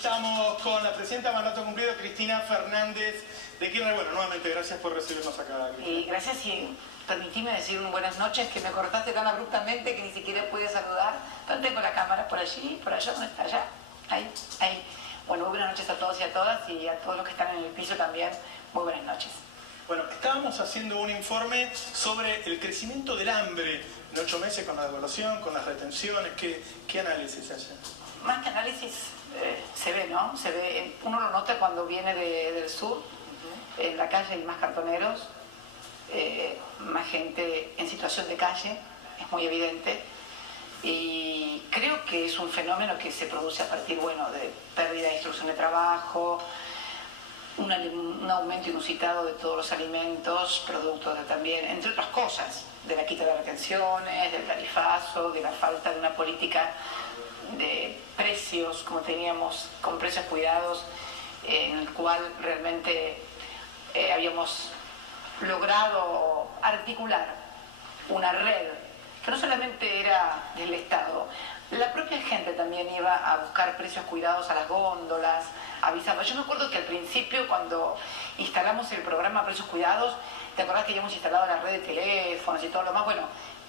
Estamos con la presidenta mandato cumplido, Cristina Fernández de Kirchner. Bueno, nuevamente, gracias por recibirnos acá, Cristina. Gracias y permitime decir buenas noches, que me cortaste tan abruptamente que ni siquiera pude saludar. Pero tengo la cámara por allí, por allá, ¿dónde está? Allá, ahí, ahí. Bueno, muy buenas noches a todos y a todas, y a todos los que están en el piso también, muy buenas noches. Bueno, estábamos haciendo un informe sobre el crecimiento del hambre en 8 meses con la devaluación, con las retenciones. ¿Qué análisis hace? Más que análisis, se ve, ¿no? Se ve, uno lo nota cuando viene del sur, en la calle hay más cartoneros, más gente en situación de calle, es muy evidente, y creo que es un fenómeno que se produce a partir, bueno, de pérdida de instrucción de trabajo, un aumento inusitado de todos los alimentos, producto de también, entre otras cosas, de la quita de retenciones, del tarifazo, de la falta de una política de precios como teníamos, con precios cuidados, en el cual realmente habíamos logrado articular una red que no solamente era del Estado, la propia gente también iba a buscar precios cuidados a las góndolas, avisaba. Yo me acuerdo que al principio, cuando instalamos el programa Precios Cuidados, ¿te acordás que habíamos instalado la red de teléfonos y todo lo más? Bueno,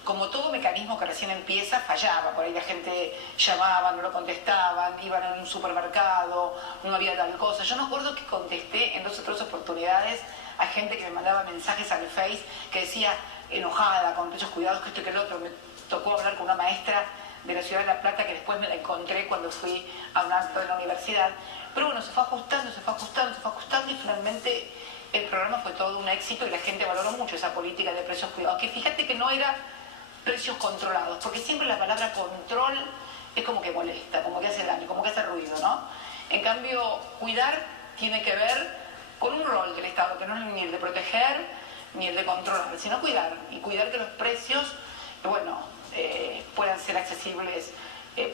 como todo mecanismo que recién empieza, fallaba. Por ahí la gente llamaba, no lo contestaban, iban a un supermercado, no había tal cosa. Yo me acuerdo que contesté en 2 o 3 oportunidades a gente que me mandaba mensajes al Face que decía, enojada, con precios cuidados, que esto y que el otro. Me tocó hablar con una maestra de la ciudad de La Plata, que después me la encontré cuando fui a un acto de la universidad. Pero bueno, se fue ajustando, y finalmente el programa fue todo un éxito y la gente valoró mucho esa política de precios cuidados, que fíjate que no era precios controlados, porque siempre la palabra control es como que molesta, como que hace daño, como que hace ruido, ¿no? En cambio, cuidar tiene que ver con un rol del Estado, que no es ni el de proteger ni el de controlar, sino cuidar, y cuidar que los precios, bueno, puedan ser accesibles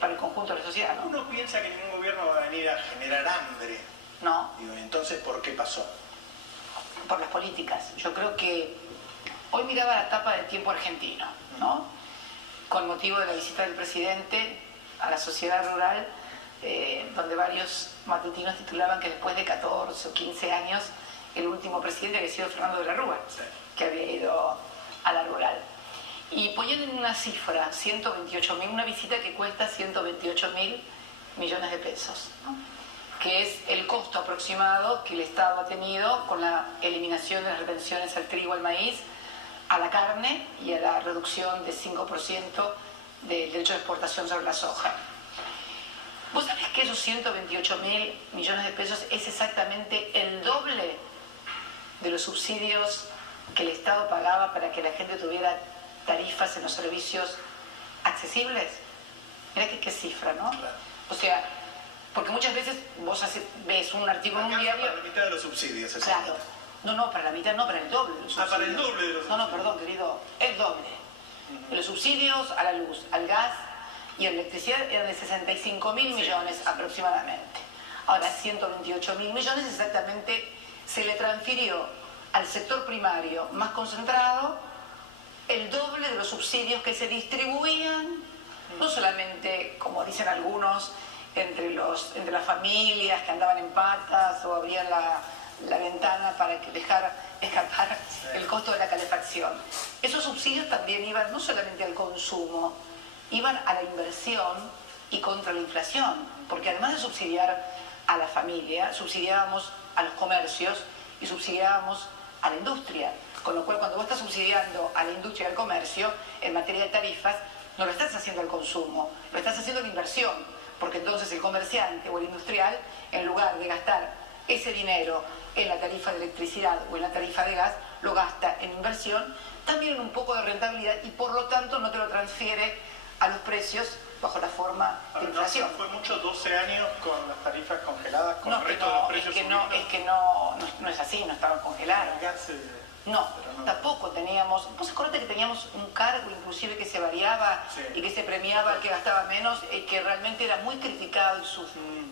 para el conjunto de la sociedad, ¿no? Uno piensa que ningún gobierno va a venir a generar hambre. No. Digo, entonces, ¿por qué pasó? Por las políticas. Yo creo que hoy miraba la tapa del Tiempo Argentino, ¿no? Con motivo de la visita del presidente a la sociedad rural, donde varios matutinos titulaban que después de 14 o 15 años, el último presidente había sido Fernando de la Rúa, sí, que había ido a la rural. Y ponían en una cifra, 128.000, una visita que cuesta 128.000 millones de pesos, ¿no? Que es el costo aproximado que el Estado ha tenido con la eliminación de las retenciones al trigo, al maíz, a la carne y a la reducción de 5% del derecho de exportación sobre la soja. ¿Vos sabés que esos 128.000 millones de pesos es exactamente el doble de los subsidios que el Estado pagaba para que la gente tuviera tarifas en los servicios accesibles? Mirá qué cifra, ¿no? Claro. O sea, porque muchas veces vos ves un artículo en un diario... Para la mitad de los subsidios. Claro. No, para la mitad no, para el doble de los subsidios. Para el doble de los subsidios. No, perdón, querido, el doble. Los subsidios a la luz, al gas y a la electricidad eran de 65.000 millones aproximadamente. Ahora 128.000 millones exactamente se le transfirió al sector primario más concentrado el doble de los subsidios que se distribuían, no solamente, como dicen algunos, entre las familias que andaban en patas o abrían la ventana para dejar escapar el costo de la calefacción. Esos subsidios también iban no solamente al consumo, iban a la inversión y contra la inflación, porque además de subsidiar a la familia, subsidiábamos a los comercios y subsidiábamos a la industria. Con lo cual, cuando vos estás subsidiando a la industria y al comercio, en materia de tarifas, no lo estás haciendo al consumo, lo estás haciendo en inversión, porque entonces el comerciante o el industrial, en lugar de gastar ese dinero en la tarifa de electricidad o en la tarifa de gas, lo gasta en inversión, también en un poco de rentabilidad, y por lo tanto no te lo transfiere a los precios bajo la forma de inflación. ¿No fue mucho 12 años con las tarifas congeladas, con el resto de los precios subiendo? Es que no es así, no estaban congeladas. No, tampoco teníamos... Vos acordate que teníamos un cargo inclusive que se variaba, sí, y que se premiaba al que gastaba menos, que realmente era muy criticado,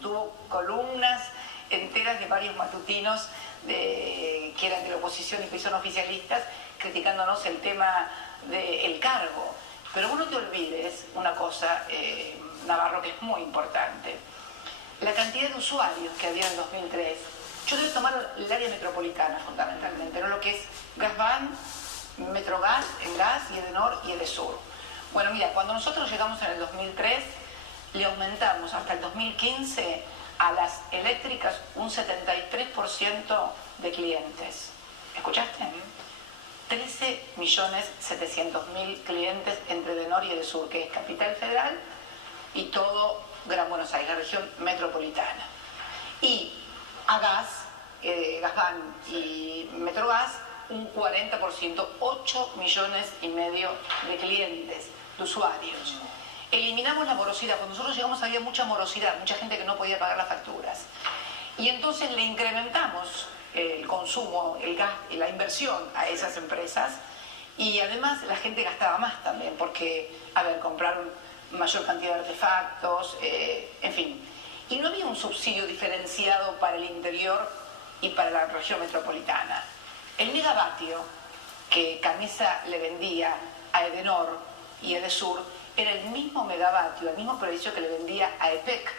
tuvo columnas enteras de varios matutinos que eran de la oposición y que son oficialistas, criticándonos el tema del cargo. Pero vos no te olvides una cosa, Navarro, que es muy importante. la cantidad de usuarios que había en 2003. Yo debo tomar el área metropolitana fundamentalmente, no lo que es Gasban, Metrogas, Engas y Edenor y Edesur. Bueno, mira, cuando nosotros llegamos en el 2003, le aumentamos hasta el 2015 a las eléctricas un 73% de clientes. ¿Escuchaste? 13.700.000 clientes entre Edenor y Edesur, que es Capital Federal y todo Gran Buenos Aires, la región metropolitana. Y a gas, Gasban y Metrogas, un 40%, 8,5 millones de clientes, de usuarios. Eliminamos la morosidad. Cuando nosotros llegamos había mucha morosidad, mucha gente que no podía pagar las facturas. Y entonces le incrementamos el consumo, el gas y la inversión a esas empresas. Y además la gente gastaba más también, porque, a ver, compraron mayor cantidad de artefactos, en fin. Y no había un subsidio diferenciado para el interior y para la región metropolitana. El megavatio que Gamesa le vendía a Edenor y Edesur era el mismo megavatio, el mismo precio que le vendía a EPEC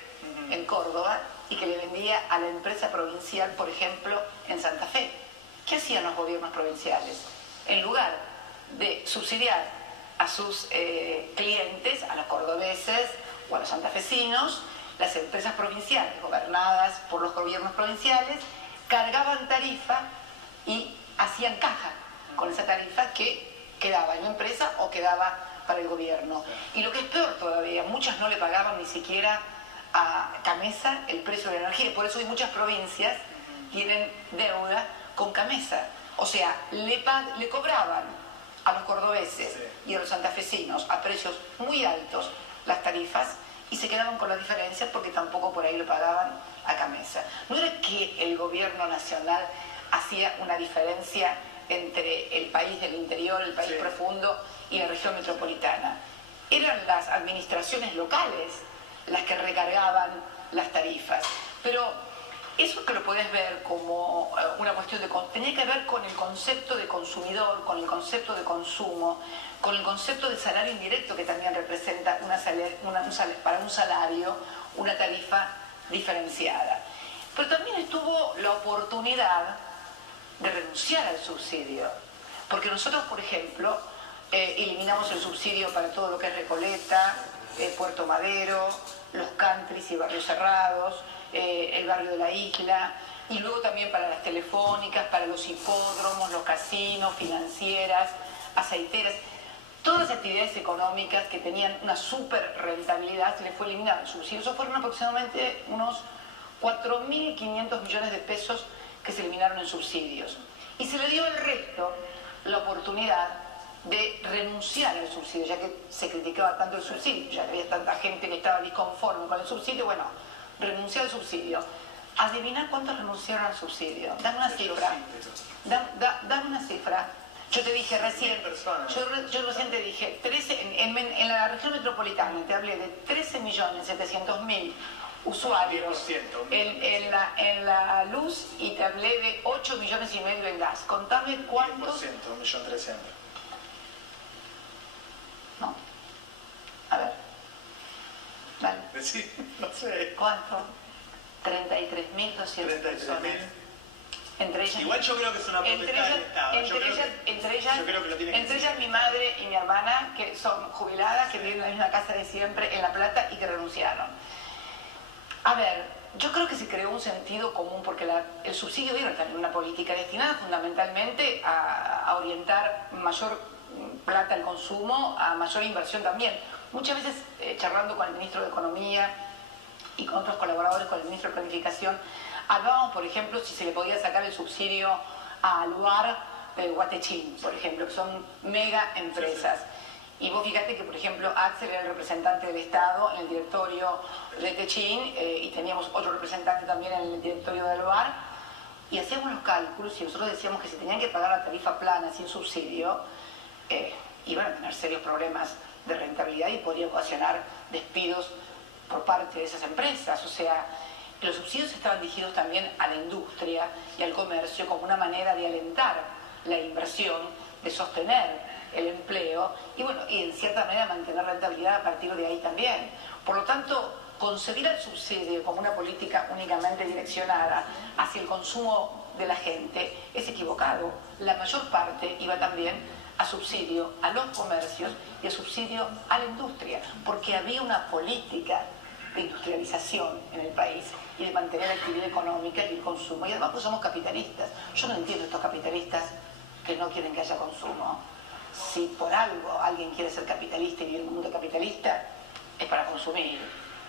en Córdoba y que le vendía a la empresa provincial, por ejemplo, en Santa Fe. ¿Qué hacían los gobiernos provinciales? En lugar de subsidiar a sus clientes, a los cordobeses o a los santafesinos, las empresas provinciales gobernadas por los gobiernos provinciales cargaban tarifa y hacían caja con esa tarifa que quedaba en la empresa o quedaba para el gobierno. Y lo que es peor todavía, muchas no le pagaban ni siquiera a Gamesa el precio de la energía, y por eso hoy muchas provincias tienen deuda con Gamesa. O sea, le cobraban a los cordobeses y a los santafesinos a precios muy altos las tarifas y se quedaban con las diferencias porque tampoco por ahí le pagaban a Gamesa. No era que el gobierno nacional hacía una diferencia entre el país del interior, el país profundo y la región metropolitana. Eran las administraciones locales las que recargaban las tarifas. Pero eso que lo puedes ver como una cuestión de... tenía que ver con el concepto de consumidor, con el concepto de consumo, con el concepto de salario indirecto que también representa para un salario una tarifa diferenciada. Pero también estuvo la oportunidad de renunciar al subsidio, porque nosotros, por ejemplo, eliminamos el subsidio para todo lo que es Recoleta, Puerto Madero, los countries y barrios cerrados, el barrio de la isla, y luego también para las telefónicas, para los hipódromos, los casinos, financieras, aceiteras. Todas las actividades económicas que tenían una súper rentabilidad se les fue eliminado el subsidio. Eso fueron aproximadamente unos 4.500 millones de pesos que se eliminaron en subsidios. Y se le dio al resto la oportunidad de renunciar al subsidio, ya que se criticaba tanto el subsidio, ya que había tanta gente que estaba disconforme con el subsidio. Bueno, renunciar al subsidio. Adivina cuántos renunciaron al subsidio. Dan una cifra. Dan una cifra. Yo te dije recién, yo recién te dije, 13, en la región metropolitana te hablé de 13.700.000 usuarios en la luz y te hablé de 8,5 millones en gas. Contame cuántos... 10%, 1.300.000. No. A ver. Dale. Sí, no sé. ¿Cuánto? 33.200 personas. Entre ellas, igual yo creo que es una potestad del Estado. Entre ellas mi madre y mi hermana, que son jubiladas, que viven en la misma casa de siempre, en La Plata, y que renunciaron. A ver, yo creo que se creó un sentido común, porque el subsidio era también una política destinada fundamentalmente a orientar mayor plata al consumo, a mayor inversión también. Muchas veces, charlando con el ministro de Economía y con otros colaboradores, con el ministro de Planificación, hablábamos, por ejemplo, si se le podía sacar el subsidio a Luar Guatechín, por ejemplo, que son mega empresas. Y vos fíjate que, por ejemplo, Axel era el representante del Estado en el directorio de Techín y teníamos otro representante también en el directorio de Luar, y hacíamos los cálculos y nosotros decíamos que si tenían que pagar la tarifa plana sin subsidio, iban a tener serios problemas de rentabilidad y podría ocasionar despidos por parte de esas empresas. O sea, los subsidios estaban dirigidos también a la industria y al comercio como una manera de alentar la inversión, de sostener el empleo y, bueno, y en cierta manera mantener rentabilidad a partir de ahí también. Por lo tanto, concebir el subsidio como una política únicamente direccionada hacia el consumo de la gente es equivocado. La mayor parte iba también a subsidio a los comercios y a subsidio a la industria, porque había una política de industrialización en el país y de mantener la actividad económica y el consumo. Y además pues somos capitalistas. Yo no entiendo estos capitalistas que no quieren que haya consumo. Si por algo alguien quiere ser capitalista y vivir en un mundo capitalista, es para consumir,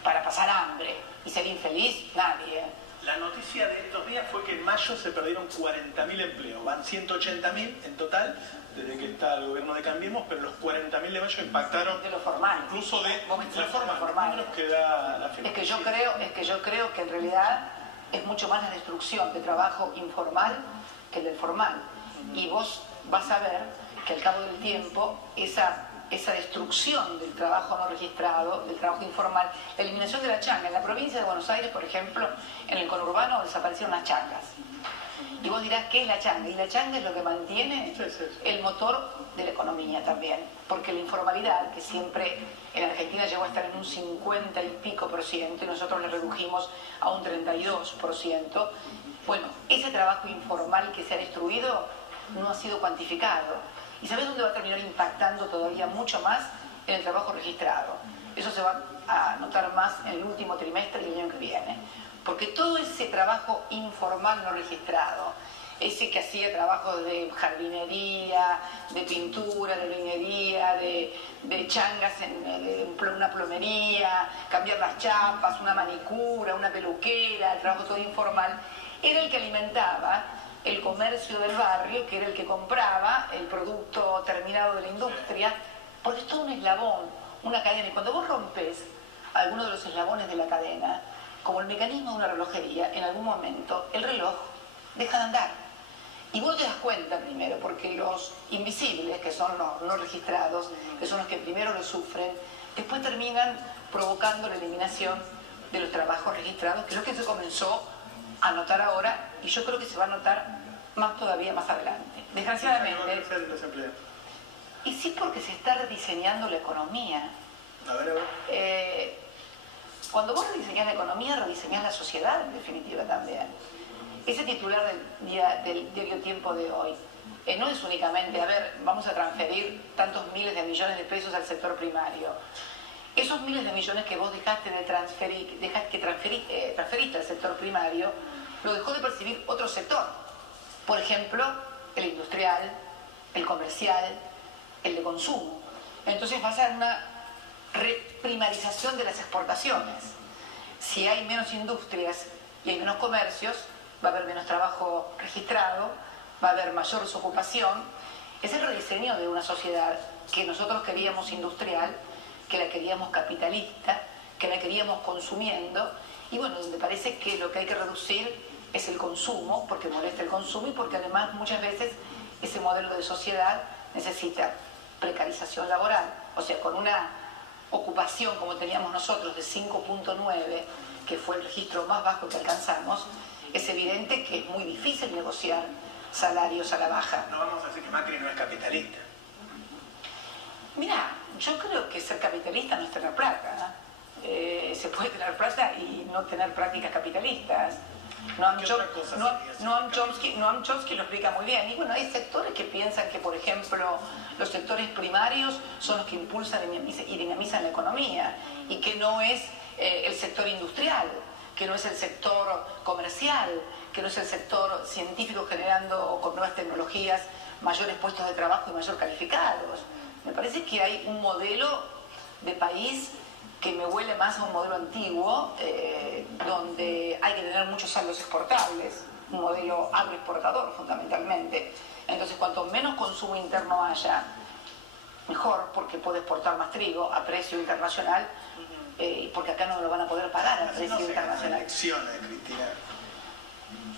para pasar hambre y ser infeliz, nadie. La noticia de estos días fue que en mayo se perdieron 40.000 empleos, van 180.000 en total desde que está el gobierno de Cambiemos, pero los 40.000 de mayo impactaron de lo formal, incluso de la formal. Que da la firma. Es que yo creo que en realidad es mucho más la destrucción de trabajo informal que del formal. Y vos vas a ver que al cabo del tiempo esa destrucción del trabajo no registrado, del trabajo informal, la eliminación de la changa. En la provincia de Buenos Aires, por ejemplo, en el conurbano desaparecieron las changas. Y vos dirás, ¿qué es la changa? Y la changa es lo que mantiene el motor de la economía también. Porque la informalidad, que siempre en Argentina llegó a estar en un 50 y pico % y nosotros le redujimos a un 32%, bueno, ese trabajo informal que se ha destruido no ha sido cuantificado. ¿Y sabés dónde va a terminar impactando todavía mucho más? En el trabajo registrado. Eso se va a notar más en el último trimestre y el año que viene. Porque todo ese trabajo informal no registrado, ese que hacía trabajos de jardinería, de pintura, de leñería, de changas en una plomería, cambiar las chapas, una manicura, una peluquera, el trabajo todo informal, era el que alimentaba el comercio del barrio, que era el que compraba el producto terminado de la industria, porque es todo un eslabón, una cadena. Y cuando vos rompes alguno de los eslabones de la cadena, como el mecanismo de una relojería, en algún momento el reloj deja de andar. Y vos te das cuenta primero, porque los invisibles, que son los no registrados, que son los que primero lo sufren, después terminan provocando la eliminación de los trabajos registrados, que es lo que se comenzó a notar ahora, y yo creo que se va a notar más todavía más adelante. Desgraciadamente. Y sí, porque se está rediseñando la economía. A ver. Cuando vos rediseñás la economía, rediseñás la sociedad, en definitiva, también. Ese titular del diario Tiempo de hoy no es únicamente, a ver, vamos a transferir tantos miles de millones de pesos al sector primario. Esos miles de millones que vos dejaste de transferir, transferiste al sector primario, lo dejó de percibir otro sector. Por ejemplo, el industrial, el comercial, el de consumo. Entonces va a ser una reprimarización de las exportaciones. Si hay menos industrias y hay menos comercios, va a haber menos trabajo registrado, va a haber mayor desocupación. Es el rediseño de una sociedad que nosotros queríamos industrial, que la queríamos capitalista, que la queríamos consumiendo, y bueno, donde parece que lo que hay que reducir es el consumo, porque molesta el consumo y porque además muchas veces ese modelo de sociedad necesita precarización laboral. O sea, con una ocupación como teníamos nosotros de 5.9, que fue el registro más bajo que alcanzamos, es evidente que es muy difícil negociar salarios a la baja. No vamos a decir que Macri no es capitalista. Mira, yo creo que ser capitalista no es tener plata. Se puede tener plata y no tener prácticas capitalistas. Noam Chomsky lo explica muy bien. Y bueno, hay sectores que piensan que, por ejemplo, los sectores primarios son los que impulsan y dinamizan la economía, y que no es el sector industrial, que no es el sector comercial, que no es el sector científico generando con nuevas tecnologías mayores puestos de trabajo y mayor calificados. Me parece que hay un modelo de país que me huele más a un modelo antiguo, donde hay que tener muchos saldos exportables, un modelo agroexportador fundamentalmente. Entonces, cuanto menos consumo interno haya, mejor, porque puede exportar más trigo a precio internacional, porque acá no lo van a poder pagar a precio internacional. Cristina.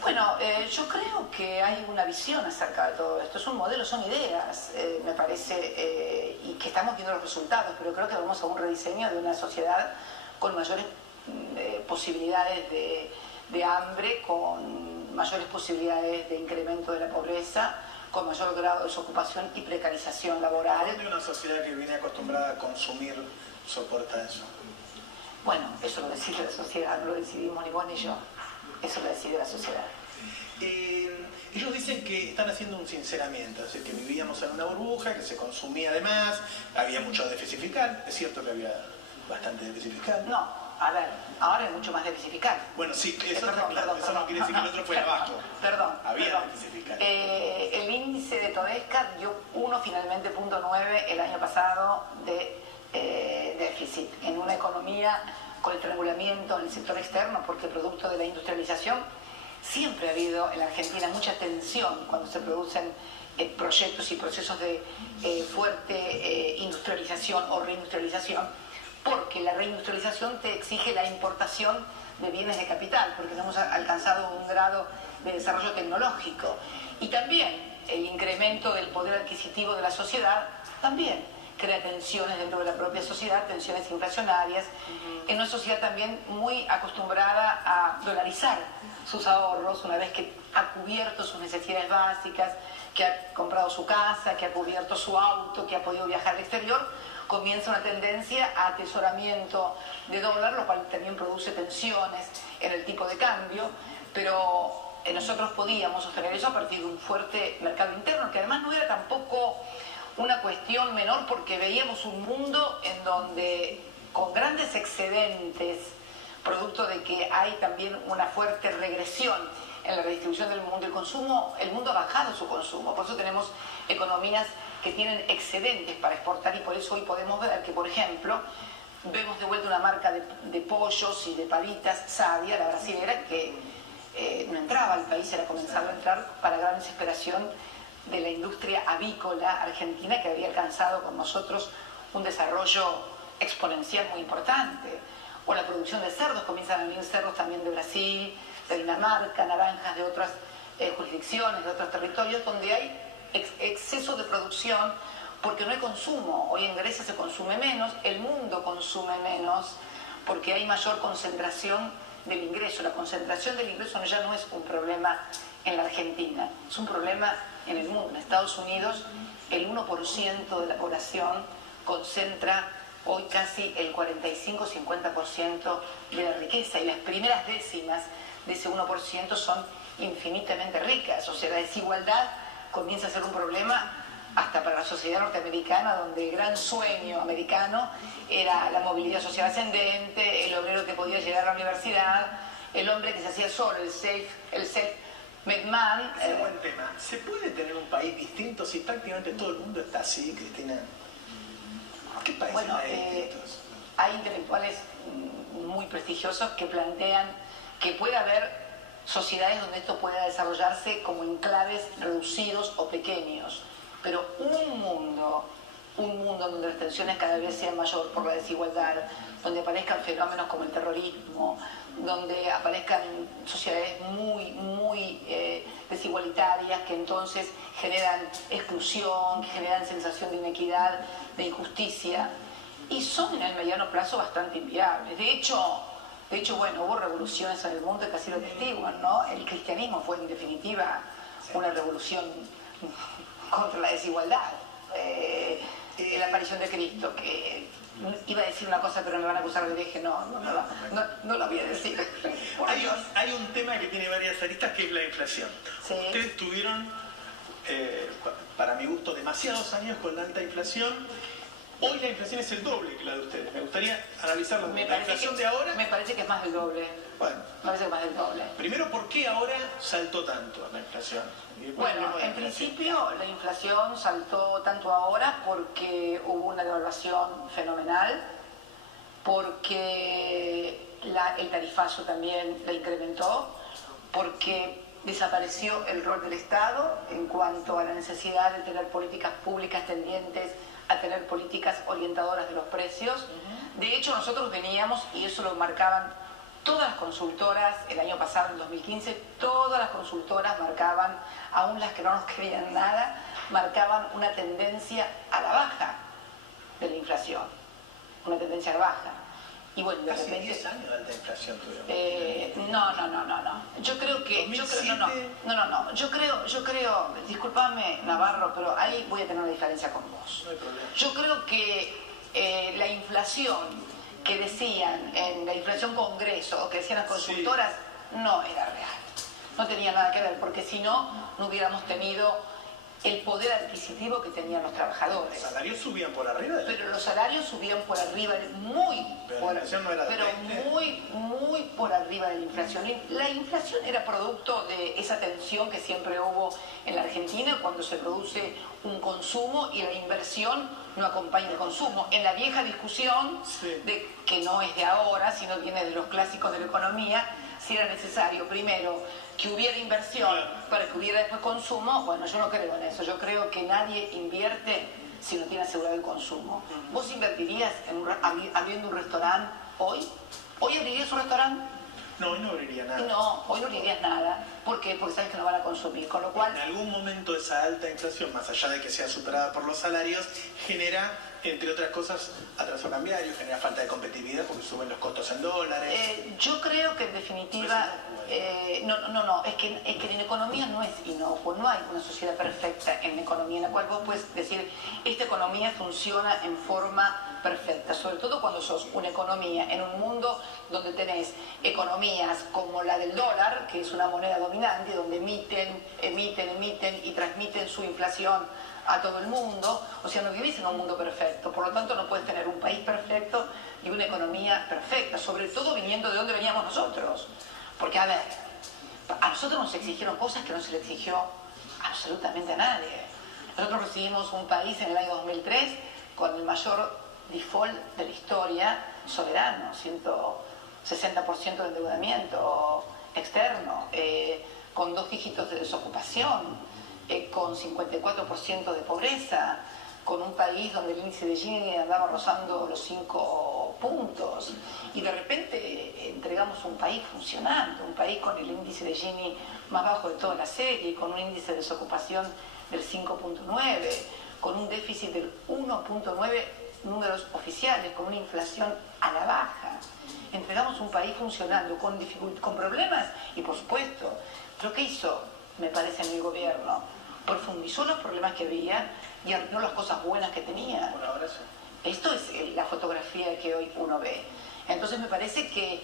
Bueno, yo creo que hay una visión acerca de todo esto. Es un modelo, son ideas, me parece, y que estamos viendo los resultados, pero creo que vamos a un rediseño de una sociedad con mayores posibilidades de hambre, con mayores posibilidades de incremento de la pobreza, con mayor grado de desocupación y precarización laboral. ¿Dónde una sociedad que viene acostumbrada a consumir soporta eso? Bueno, eso lo decide la sociedad, no lo decidimos ni vos ni yo. Eso lo decide la sociedad. Ellos dicen que están haciendo un sinceramiento, es decir, que vivíamos en una burbuja, que se consumía de más, había mucho déficit fiscal. ¿Es cierto que había bastante déficit fiscal? No, a ver, ahora hay mucho más déficit fiscal. Bueno, sí, eso no quiere decir que el otro fuera bajo. Había déficit fiscal. El índice de Todesca dio finalmente 0,9 el año pasado de déficit en una economía con estrangulamiento en el sector externo, porque producto de la industrialización siempre ha habido en la Argentina mucha tensión cuando se producen proyectos y procesos de fuerte industrialización o reindustrialización, porque la reindustrialización te exige la importación de bienes de capital, porque hemos alcanzado un grado de desarrollo tecnológico, y también el incremento del poder adquisitivo de la sociedad también crea tensiones dentro de la propia sociedad, tensiones inflacionarias, en una sociedad también muy acostumbrada a dolarizar sus ahorros una vez que ha cubierto sus necesidades básicas, que ha comprado su casa, que ha cubierto su auto, que ha podido viajar al exterior, comienza una tendencia a atesoramiento de dólar, lo cual también produce tensiones en el tipo de cambio, pero nosotros podíamos sostener eso a partir de un fuerte mercado interno, que además no era tampoco una cuestión menor, porque veíamos un mundo en donde con grandes excedentes, producto de que hay también una fuerte regresión en la redistribución del mundo, el mundo ha bajado su consumo, por eso tenemos economías que tienen excedentes para exportar, y por eso hoy podemos ver que, por ejemplo, vemos de vuelta una marca de pollos y de pavitas, Sadia, la brasilera, que no entraba al país, era comenzado a entrar para gran desesperación de la industria avícola argentina, que había alcanzado con nosotros un desarrollo exponencial muy importante. O la producción de cerdos, comienzan a venir cerdos también de Brasil, de Dinamarca, naranjas de otras jurisdicciones, de otros territorios, donde hay exceso de producción porque no hay consumo. Hoy en Grecia se consume menos, el mundo consume menos, porque hay mayor concentración del ingreso. La concentración del ingreso ya no es un problema en la Argentina, es un problema en el mundo. En Estados Unidos, el 1% de la población concentra hoy casi el 45-50% de la riqueza, y las primeras décimas de ese 1% son infinitamente ricas. O sea, la desigualdad comienza a ser un problema hasta para la sociedad norteamericana, donde el gran sueño americano era la movilidad social ascendente, el obrero que podía llegar a la universidad, el hombre que se hacía solo, el self-made man. Es un buen tema. ¿Se puede tener un país distinto si prácticamente todo el mundo está así, Cristina? ¿Qué países hay distintos? Hay intelectuales muy prestigiosos que plantean que puede haber sociedades donde esto pueda desarrollarse como enclaves reducidos o pequeños, pero un mundo donde las tensiones cada vez sean mayor por la desigualdad, donde aparezcan fenómenos como el terrorismo, donde aparezcan sociedades muy desigualitarias, que entonces generan exclusión, que generan sensación de inequidad, de injusticia, y son en el mediano plazo bastante inviables. De hecho, bueno, hubo revoluciones en el mundo que así lo testiguan, ¿no? El cristianismo fue en definitiva una revolución contra la desigualdad. La aparición de Cristo, que iba a decir una cosa pero me van a acusar de hereje, no la voy a decir. Hay un tema que tiene varias aristas, que es la inflación. Sí. Ustedes tuvieron, para mi gusto, demasiados años con la alta inflación. Hoy la inflación es el doble que la de ustedes. Me gustaría analizar la inflación de ahora. Me parece que es más del doble. Bueno. Me parece que es más del doble. Primero, ¿por qué ahora saltó tanto la inflación? Bueno, en principio la inflación saltó tanto ahora porque hubo una devaluación fenomenal, porque el tarifazo también la incrementó, porque desapareció el rol del Estado en cuanto a la necesidad de tener políticas públicas tendientes a tener políticas orientadoras de los precios. De hecho, nosotros veníamos, y eso lo marcaban todas las consultoras, el año pasado, en 2015, todas las consultoras marcaban, aún las que no nos querían nada, marcaban una tendencia a la baja de la inflación, una tendencia a la baja. Y bueno, de repente... 10 años de alta inflación tuvimos. No. Yo creo que... Yo creo, discúlpame, Navarro, pero ahí voy a tener una diferencia con vos. No hay problema. Yo creo que la inflación que decían en la inflación Congreso o que decían las consultoras, no era real. No tenía nada que ver, porque si no, no hubiéramos tenido el poder adquisitivo que tenían los trabajadores. Los salarios subían por arriba de la... Pero los salarios subían por arriba, muy por arriba de la inflación. La inflación era producto de esa tensión que siempre hubo en la Argentina cuando se produce un consumo y la inversión no acompaña el consumo. En la vieja discusión, de que no es de ahora, sino viene de los clásicos de la economía, si era necesario, primero, que hubiera inversión para que hubiera después consumo. Bueno, yo no creo en eso. Yo creo que nadie invierte si no tiene asegurado el consumo. ¿Vos invertirías en abriendo un restaurante hoy? ¿Hoy abrirías un restaurante? No, hoy no abriría nada. No, hoy no abrirías nada. ¿Por qué? Porque sabes que no van a consumir. Con lo cual... En algún momento esa alta inflación, más allá de que sea superada por los salarios, genera, entre otras cosas, atraso cambiario, genera falta de competitividad porque suben los costos en dólares. Yo creo que en definitiva... no, es que en economía no es inocuo, no hay una sociedad perfecta en la economía en la cual vos puedes decir, esta economía funciona en forma perfecta, sobre todo cuando sos una economía en un mundo donde tenés economías como la del dólar, que es una moneda dominante, donde emiten y transmiten su inflación a todo el mundo. O sea, no vivís en un mundo perfecto, por lo tanto no puedes tener un país perfecto y una economía perfecta, sobre todo viniendo de donde veníamos nosotros. Porque, a ver, a nosotros nos exigieron cosas que no se le exigió absolutamente a nadie. Nosotros recibimos un país en el año 2003 con el mayor default de la historia soberano, 160% de endeudamiento externo, con 2 dígitos de desocupación, con 54% de pobreza, con un país donde el índice de Gini andaba rozando los 5 puntos, y de repente entregamos un país funcionando, un país con el índice de Gini más bajo de toda la serie, con un índice de desocupación del 5.9, con un déficit del 1.9 números oficiales, con una inflación a la baja. Entregamos un país funcionando, con problemas, y por supuesto, lo que hizo, me parece, en el gobierno, profundizó los problemas que había y arruinó las cosas buenas que tenía. Por ahora sí. Esto es la fotografía que hoy uno ve. Entonces me parece que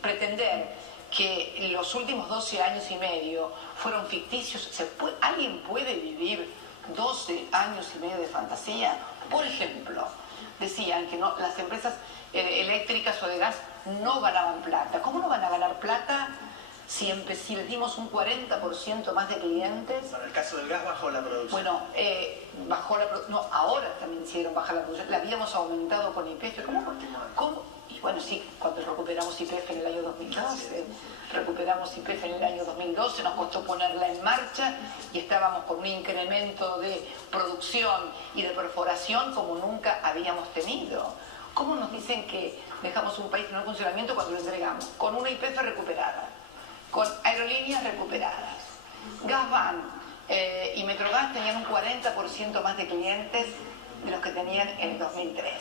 pretender que los últimos 12 años y medio fueron ficticios, ¿alguien puede vivir 12 años y medio de fantasía? Por ejemplo, decían que no, las empresas eléctricas o de gas no ganaban plata. ¿Cómo no van a ganar plata si les dimos un 40% más de clientes? Bueno, el caso del gas bajó la producción. Bueno, bajó la producción. No, ahora también hicieron bajar la producción. La habíamos aumentado con YPF. ¿Cómo? Y bueno, sí, cuando recuperamos YPF en el año 2012, recuperamos YPF en el año 2012, nos costó ponerla en marcha y estábamos con un incremento de producción y de perforación como nunca habíamos tenido. ¿Cómo nos dicen que dejamos un país en un funcionamiento cuando lo entregamos? Con una YPF recuperada, con aerolíneas recuperadas. Gasban y Metrogas tenían un 40% más de clientes de los que tenían en el 2003.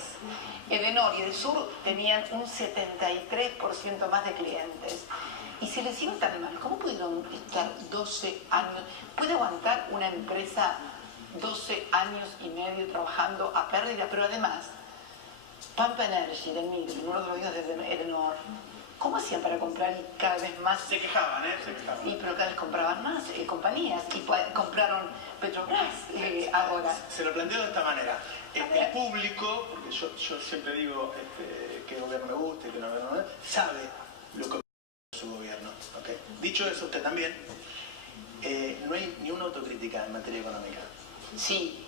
Edenor y Edesur tenían un 73% más de clientes. Y si les iba tan mal, ¿cómo pudieron estar 12 años? ¿Puede aguantar una empresa 12 años y medio trabajando a pérdida? Pero además, Pampa Energy del Migri, uno de los hijos de Edenor, ¿cómo hacían para comprar y cada vez más? Se quejaban, se quejaban. Y pero cada vez compraban más compañías y compraron Petrobras ahora. Se lo planteo de esta manera. El público, porque yo siempre digo que el gobierno me gusta y que no me gusta, sabe lo que su gobierno. ¿Okay? Dicho eso, usted también, no hay ni una autocrítica en materia económica. Sí,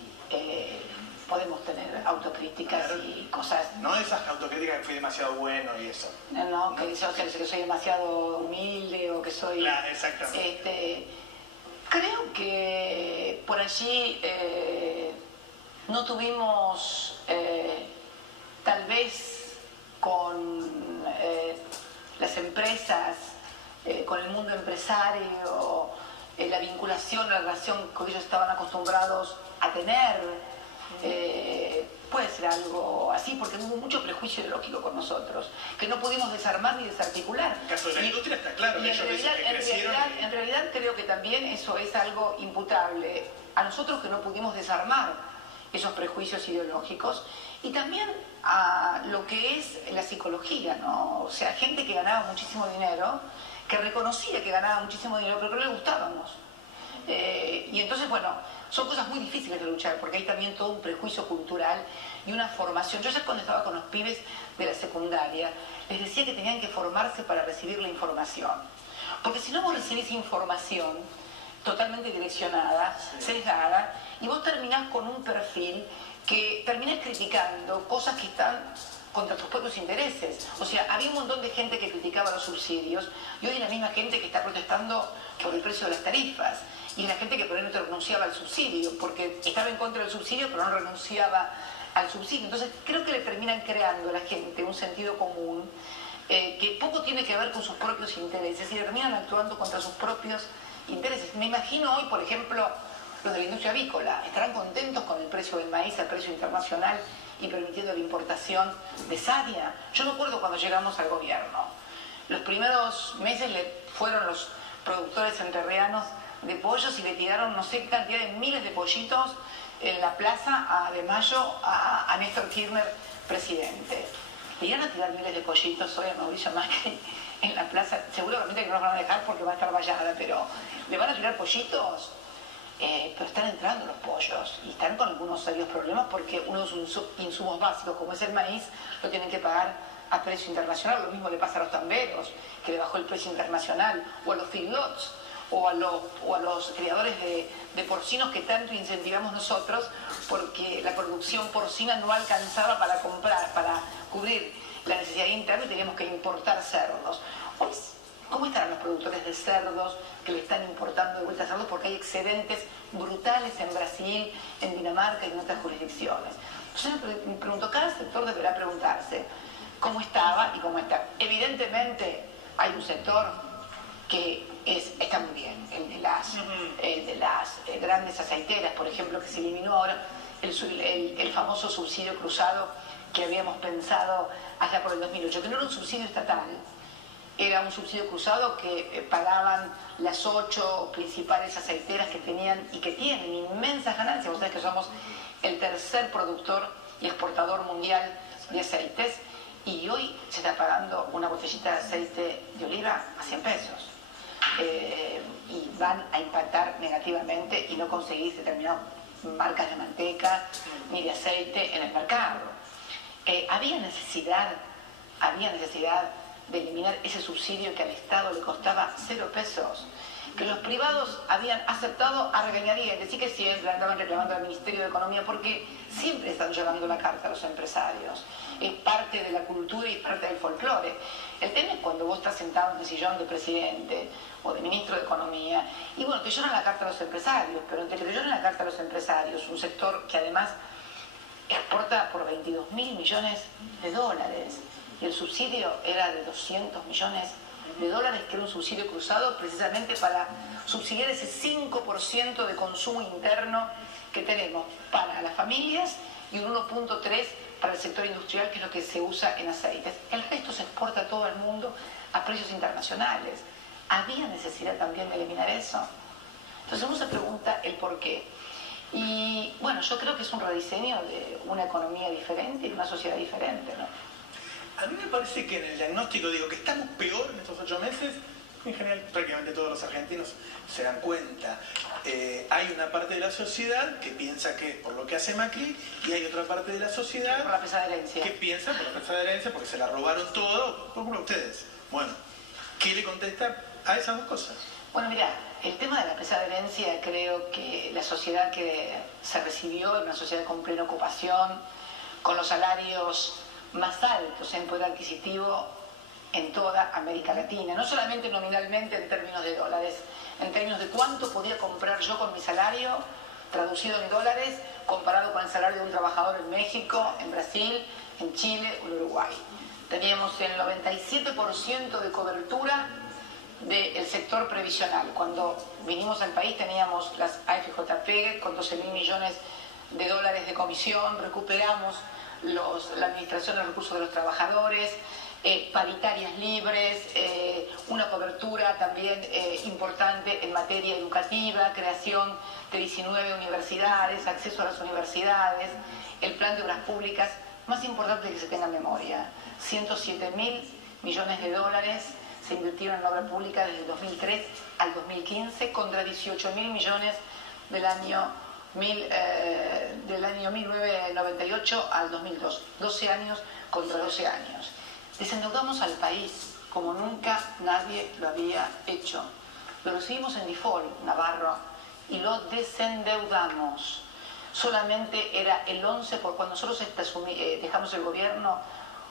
podemos tener autocríticas y cosas... No esas autocríticas que fui demasiado bueno y eso. No, que soy demasiado humilde o que soy... Claro, exactamente. Creo que por allí no tuvimos, tal vez con las empresas, con el mundo empresario, la vinculación, la relación que ellos estaban acostumbrados a tener. Puede ser algo así, porque hubo mucho prejuicio ideológico con nosotros, que no pudimos desarmar ni desarticular. En el caso de la industria está claro, y en realidad creo que también eso es algo imputable a nosotros, que no pudimos desarmar esos prejuicios ideológicos y también a lo que es la psicología, ¿no? O sea, gente que ganaba muchísimo dinero, que reconocía que ganaba muchísimo dinero, pero que no le gustábamos. Y entonces, bueno, son cosas muy difíciles de luchar, porque hay también todo un prejuicio cultural y una formación. Yo ya cuando estaba con los pibes de la secundaria, les decía que tenían que formarse para recibir la información. Porque si no vos recibís información totalmente direccionada, sesgada, y vos terminás con un perfil que terminás criticando cosas que están contra tus propios intereses. O sea, había un montón de gente que criticaba los subsidios y hoy hay la misma gente que está protestando por el precio de las tarifas. Y la gente que por ejemplo no renunciaba al subsidio, porque estaba en contra del subsidio, pero no renunciaba al subsidio. Entonces creo que le terminan creando a la gente un sentido común que poco tiene que ver con sus propios intereses y terminan actuando contra sus propios intereses. Me imagino hoy, por ejemplo, los de la industria avícola, estarán contentos con el precio del maíz al precio internacional y permitiendo la importación de savia. Yo me acuerdo cuando llegamos al gobierno, los primeros meses fueron los productores entrerrianos de pollos y le tiraron no sé qué cantidad de miles de pollitos en la plaza de Mayo a Néstor Kirchner, presidente. Le iban a tirar miles de pollitos hoy a Mauricio Macri en la plaza, seguramente que no los van a dejar porque va a estar vallada, pero le van a tirar pollitos. Pero están entrando los pollos y están con algunos serios problemas porque unos insumos básicos como es el maíz lo tienen que pagar a precio internacional. Lo mismo le pasa a los tamberos, que le bajó el precio internacional, o a los feedlots, o a los criadores de porcinos que tanto incentivamos nosotros porque la producción porcina no alcanzaba para comprar, para cubrir la necesidad interna y teníamos que importar cerdos. Hoy, ¿cómo estarán los productores de cerdos que le están importando de vuelta a cerdos? Porque hay excedentes brutales en Brasil, en Dinamarca y en otras jurisdicciones. Entonces me pregunto, cada sector deberá preguntarse cómo estaba y cómo está. Evidentemente hay un sector que está muy bien, el de las grandes aceiteras, por ejemplo, que se eliminó ahora el famoso subsidio cruzado que habíamos pensado allá por el 2008, que no era un subsidio estatal, era un subsidio cruzado que pagaban las 8 principales aceiteras que tenían y que tienen inmensas ganancias. Ustedes que somos el tercer productor y exportador mundial de aceites y hoy se está pagando una botellita de aceite de oliva a 100 pesos. Y van a impactar negativamente y no conseguir determinadas marcas de manteca ni de aceite en el mercado. Había necesidad de eliminar ese subsidio que al Estado le costaba 0 pesos, que los privados habían aceptado a regañadientes, sí que siempre andaban reclamando al Ministerio de Economía porque siempre están llevando la carta a los empresarios. Es parte de la cultura y parte del folclore. El tema es cuando vos estás sentado en el sillón de presidente o de ministro de Economía y bueno, te lloran la carta a los empresarios, pero entre que te lloran la carta a los empresarios, un sector que además exporta por 22.000 millones de dólares y el subsidio era de 200 millones de dólares, que era un subsidio cruzado precisamente para subsidiar ese 5% de consumo interno que tenemos para las familias y un 1.3% para el sector industrial, que es lo que se usa en aceites. El resto se exporta a todo el mundo a precios internacionales. ¿Había necesidad también de eliminar eso? Entonces uno se pregunta el por qué. Y bueno, yo creo que es un rediseño de una economía diferente y de una sociedad diferente, ¿no? A mí me parece que en el diagnóstico digo que estamos peor en estos 8 meses. En general, prácticamente todos los argentinos se dan cuenta. Hay una parte de la sociedad que piensa que por lo que hace Macri y hay otra parte de la sociedad por la pesada herencia, que piensa por la pesada herencia porque se la robaron todo, por ustedes. Bueno, ¿qué le contesta a esas dos cosas? Bueno, mira, el tema de la pesada herencia, creo que la sociedad que se recibió es una sociedad con plena ocupación, con los salarios más altos en poder adquisitivo en toda América Latina, no solamente nominalmente en términos de dólares, en términos de cuánto podía comprar yo con mi salario, traducido en dólares, comparado con el salario de un trabajador en México, en Brasil, en Chile o en Uruguay. Teníamos el 97% de cobertura del sector previsional. Cuando vinimos al país teníamos las AFJP con 12.000 millones de dólares de comisión, recuperamos la administración de los recursos de los trabajadores, paritarias libres, una cobertura también importante en materia educativa, creación de 19 universidades, acceso a las universidades, el plan de obras públicas, más importante que se tenga en memoria, 107.000 millones de dólares se invirtieron en obra pública desde el 2003 al 2015 contra 18.000 millones del año 1998 al 2002, 12 años contra 12 años. Desendeudamos al país como nunca nadie lo había hecho. Lo recibimos en default, Navarro, y lo desendeudamos. Solamente era el 11%, cuando nosotros dejamos el gobierno,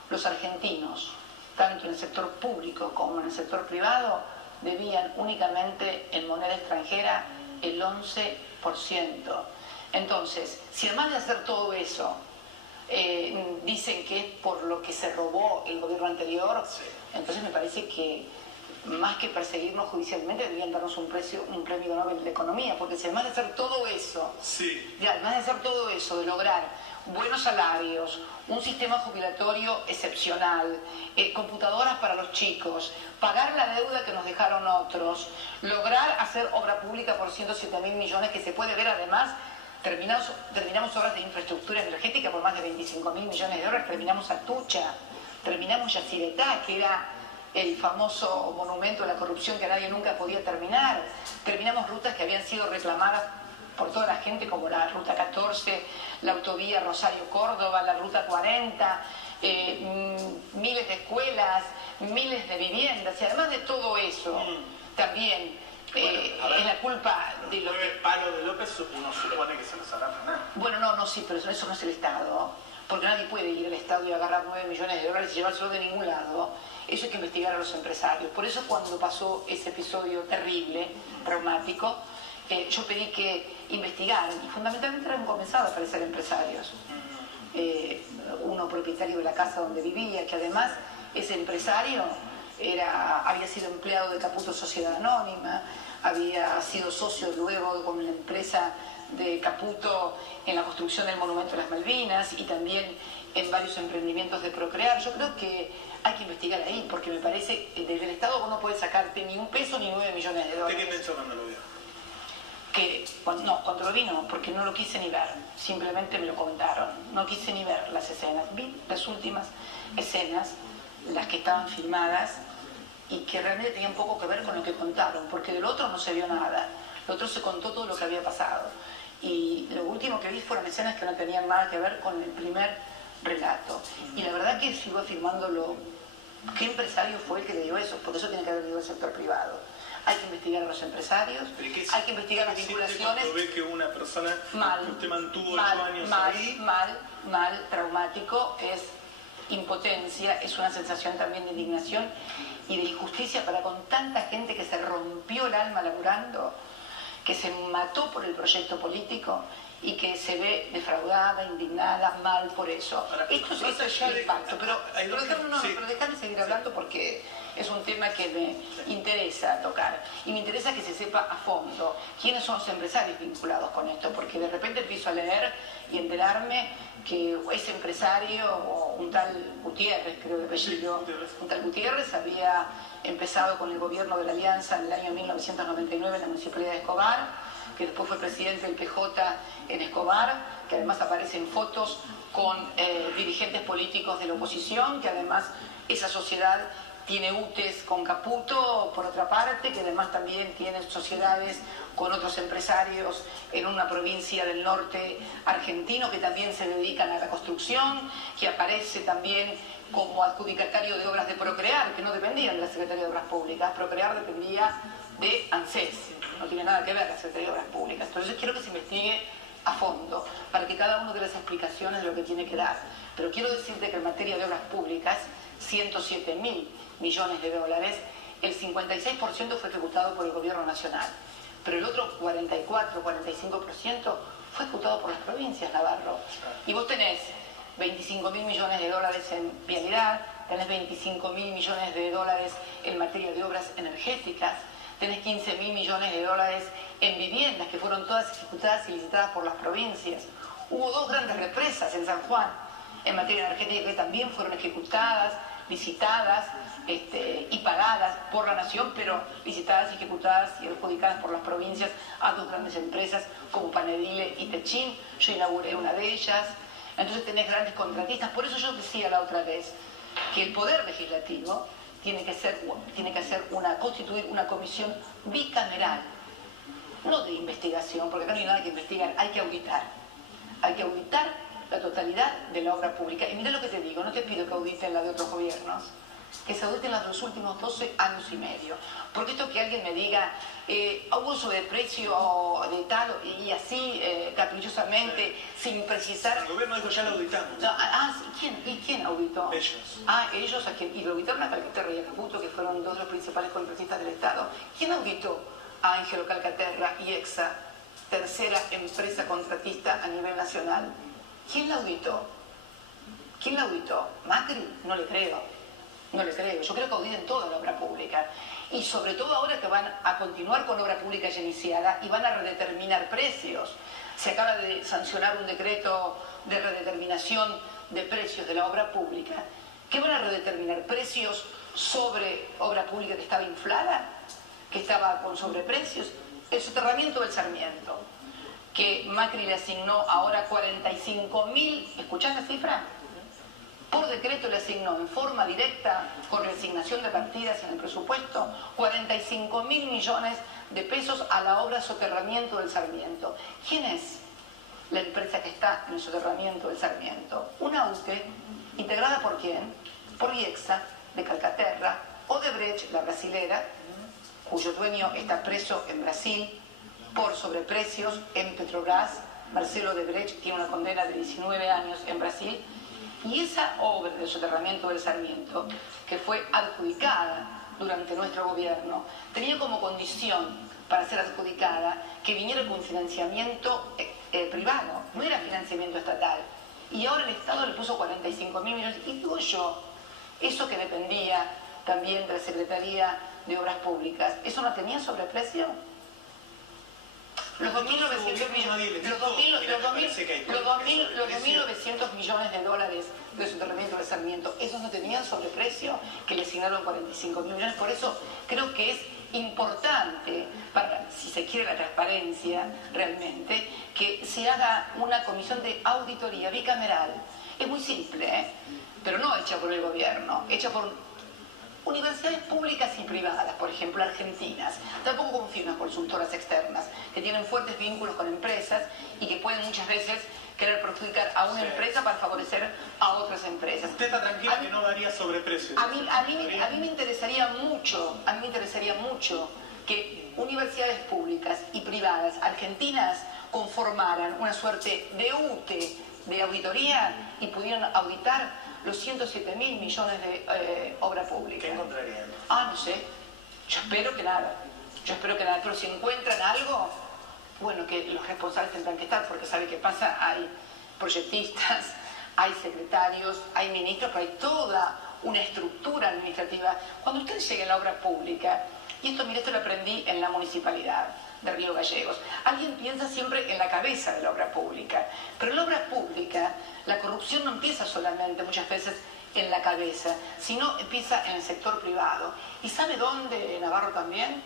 los argentinos, tanto en el sector público como en el sector privado, debían únicamente en moneda extranjera el 11%. Entonces, si además de hacer todo eso, dicen que es por lo que se robó el gobierno anterior, sí, entonces me parece que más que perseguirnos judicialmente deberían darnos un premio Nobel de Economía, porque si además de hacer todo eso, sí, además de hacer todo eso, de lograr buenos salarios, un sistema jubilatorio excepcional, computadoras para los chicos, pagar la deuda que nos dejaron otros, lograr hacer obra pública por 107.000 millones, que se puede ver además, terminamos obras de infraestructura energética por más de 25.000 millones de dólares, terminamos Atucha, terminamos Yacyretá, que era el famoso monumento a la corrupción que nadie nunca podía terminar, terminamos rutas que habían sido reclamadas por toda la gente, como la Ruta 14, la autovía Rosario-Córdoba, la Ruta 40, miles de escuelas, miles de viviendas, y además de todo eso, también es la culpa de lo que... Palo de López uno supone que se los hará frenar. Bueno, no, sí, pero eso no es el Estado, porque nadie puede ir al Estado y agarrar 9 millones de dólares y llevárselo de ningún lado. Eso hay que investigar a los empresarios. Por eso cuando pasó ese episodio terrible, traumático, yo pedí que investigaran, y fundamentalmente eran comenzados a aparecer empresarios. Uno propietario de la casa donde vivía, que además ese empresario había sido empleado de Caputo Sociedad Anónima, había sido socio luego con la empresa de Caputo en la construcción del Monumento a las Malvinas y también en varios emprendimientos de Procrear. Yo creo que hay que investigar ahí, porque me parece que desde el Estado vos no puedes sacarte ni un peso ni 9 millones de dólares. ¿De qué pensó cuando lo vio? Cuando lo vi no, porque no lo quise ni ver, simplemente me lo contaron, no quise ni ver las escenas, vi las últimas escenas, las que estaban filmadas y que realmente tenían poco que ver con lo que contaron, porque del otro no se vio nada, lo otro se contó todo lo que había pasado, y lo último que vi fueron escenas que no tenían nada que ver con el primer relato, y la verdad que sigo afirmándolo, ¿qué empresario fue el que le dio eso? Porque eso tiene que haber ido al sector privado. Hay que investigar a los empresarios, hay que investigar las vinculaciones. Cuando ve que una persona que usted mantuvo 8 años ahí... Mal, traumático, es impotencia, es una sensación también de indignación y de injusticia para con tanta gente que se rompió el alma laburando, que se mató por el proyecto político y que se ve defraudada, indignada, mal por eso. Esto es el impacto, pero déjame seguir hablando porque es un tema que me interesa tocar y me interesa que se sepa a fondo quiénes son los empresarios vinculados con esto, porque de repente empiezo a leer y enterarme que ese empresario, un tal Gutiérrez, creo que apellido, un tal Gutiérrez había empezado con el gobierno de la Alianza en el año 1999 en la Municipalidad de Escobar, que después fue presidente del PJ en Escobar, que además aparecen fotos con dirigentes políticos de la oposición, que además esa sociedad tiene UTES con Caputo, por otra parte, que además también tiene sociedades con otros empresarios en una provincia del norte argentino que también se dedican a la construcción, que aparece también como adjudicatario de obras de Procrear, que no dependían de la Secretaría de Obras Públicas. Procrear dependía de ANSES, no tiene nada que ver la Secretaría de Obras Públicas. Entonces quiero que se investigue a fondo, para que cada uno de las explicaciones de lo que tiene que dar. Pero quiero decirte que en materia de obras públicas, 107.000 millones de dólares, el 56% fue ejecutado por el gobierno nacional, pero el otro 44-45% fue ejecutado por las provincias, Navarro. Y vos tenés 25.000 millones de dólares en vialidad, tenés 25.000 millones de dólares en materia de obras energéticas, tenés 15.000 millones de dólares en viviendas que fueron todas ejecutadas y licitadas por las provincias. Hubo 2 grandes represas en San Juan en materia energética que también fueron ejecutadas, licitadas y pagadas por la nación, pero licitadas, ejecutadas y adjudicadas por las provincias a dos grandes empresas como Panedile y Techin. Yo inauguré una de ellas. Entonces tenés grandes contratistas. Por eso yo decía la otra vez que el Poder Legislativo tiene que constituir una comisión bicameral, no de investigación, porque acá no hay nada que investigar, hay que auditar. Hay que auditar la totalidad de la obra pública. Y mira lo que te digo, no te pido que auditen la de otros gobiernos, que se auditen las de los últimos 12 años y medio. Porque esto que alguien me diga, hubo sobreprecio de tal y así, caprichosamente, sin precisar... El gobierno dijo, ya lo auditamos. No, ¿quién auditó? Ellos. Ellos, y lo auditaron a Calcaterra y a Caputo, que fueron dos de los principales contratistas del Estado. ¿Quién auditó a Ángelo Calcaterra y EXA, tercera empresa contratista a nivel nacional? ¿Quién la auditó? ¿Quién la auditó? ¿Macri? No le creo. No le creo. Yo creo que auditen toda la obra pública. Y sobre todo ahora que van a continuar con obra pública ya iniciada y van a redeterminar precios. Se acaba de sancionar un decreto de redeterminación de precios de la obra pública. ¿Qué van a redeterminar? ¿Precios sobre obra pública que estaba inflada? ¿Que estaba con sobreprecios? El soterramiento del Sarmiento, que Macri le asignó ahora 45.000, ¿escuchás la cifra? Por decreto le asignó en forma directa, con reasignación de partidas en el presupuesto, 45.000 millones de pesos a la obra soterramiento del Sarmiento. ¿Quién es la empresa que está en el soterramiento del Sarmiento? Una UTE, integrada ¿por quién? Por IEXA, de Calcaterra, Odebrecht, la brasilera, cuyo dueño está preso en Brasil por sobreprecios en Petrobras. Marcelo Odebrecht tiene una condena de 19 años en Brasil. Y esa obra del soterramiento del Sarmiento, que fue adjudicada durante nuestro gobierno, tenía como condición para ser adjudicada que viniera con financiamiento privado, no era financiamiento estatal. Y ahora el Estado le puso 45.000 millones. Y digo yo, eso que dependía también de la Secretaría de Obras Públicas, ¿eso no tenía sobreprecio? Los 2.900 millones de dólares de soterramiento del Sarmiento, ¿esos no tenían sobreprecio? Que le asignaron 45.000 millones. Por eso creo que es importante, para, si se quiere la transparencia realmente, que se haga una comisión de auditoría bicameral. Es muy simple, pero no hecha por el gobierno, hecha por universidades públicas y privadas, por ejemplo, argentinas. Tampoco confío en las consultoras externas, que tienen fuertes vínculos con empresas y que pueden muchas veces querer perjudicar a una empresa para favorecer a otras empresas. ¿Usted está tranquila que no daría sobreprecio? A mí me interesaría mucho, que universidades públicas y privadas argentinas conformaran una suerte de UTE, de auditoría, y pudieran auditar los 107.000 millones de obra pública. ¿Qué encontrarían? No sé. Yo espero que nada. Pero si encuentran algo, bueno, que los responsables tendrán que estar, porque ¿sabe qué pasa? Hay proyectistas, hay secretarios, hay ministros, pero hay toda una estructura administrativa. Cuando ustedes lleguen a la obra pública, y esto lo aprendí en la municipalidad de Río Gallegos, alguien piensa siempre en la cabeza de la obra pública, pero en la obra pública la corrupción no empieza solamente muchas veces en la cabeza, sino empieza en el sector privado. ¿Y sabe dónde, Navarro, también?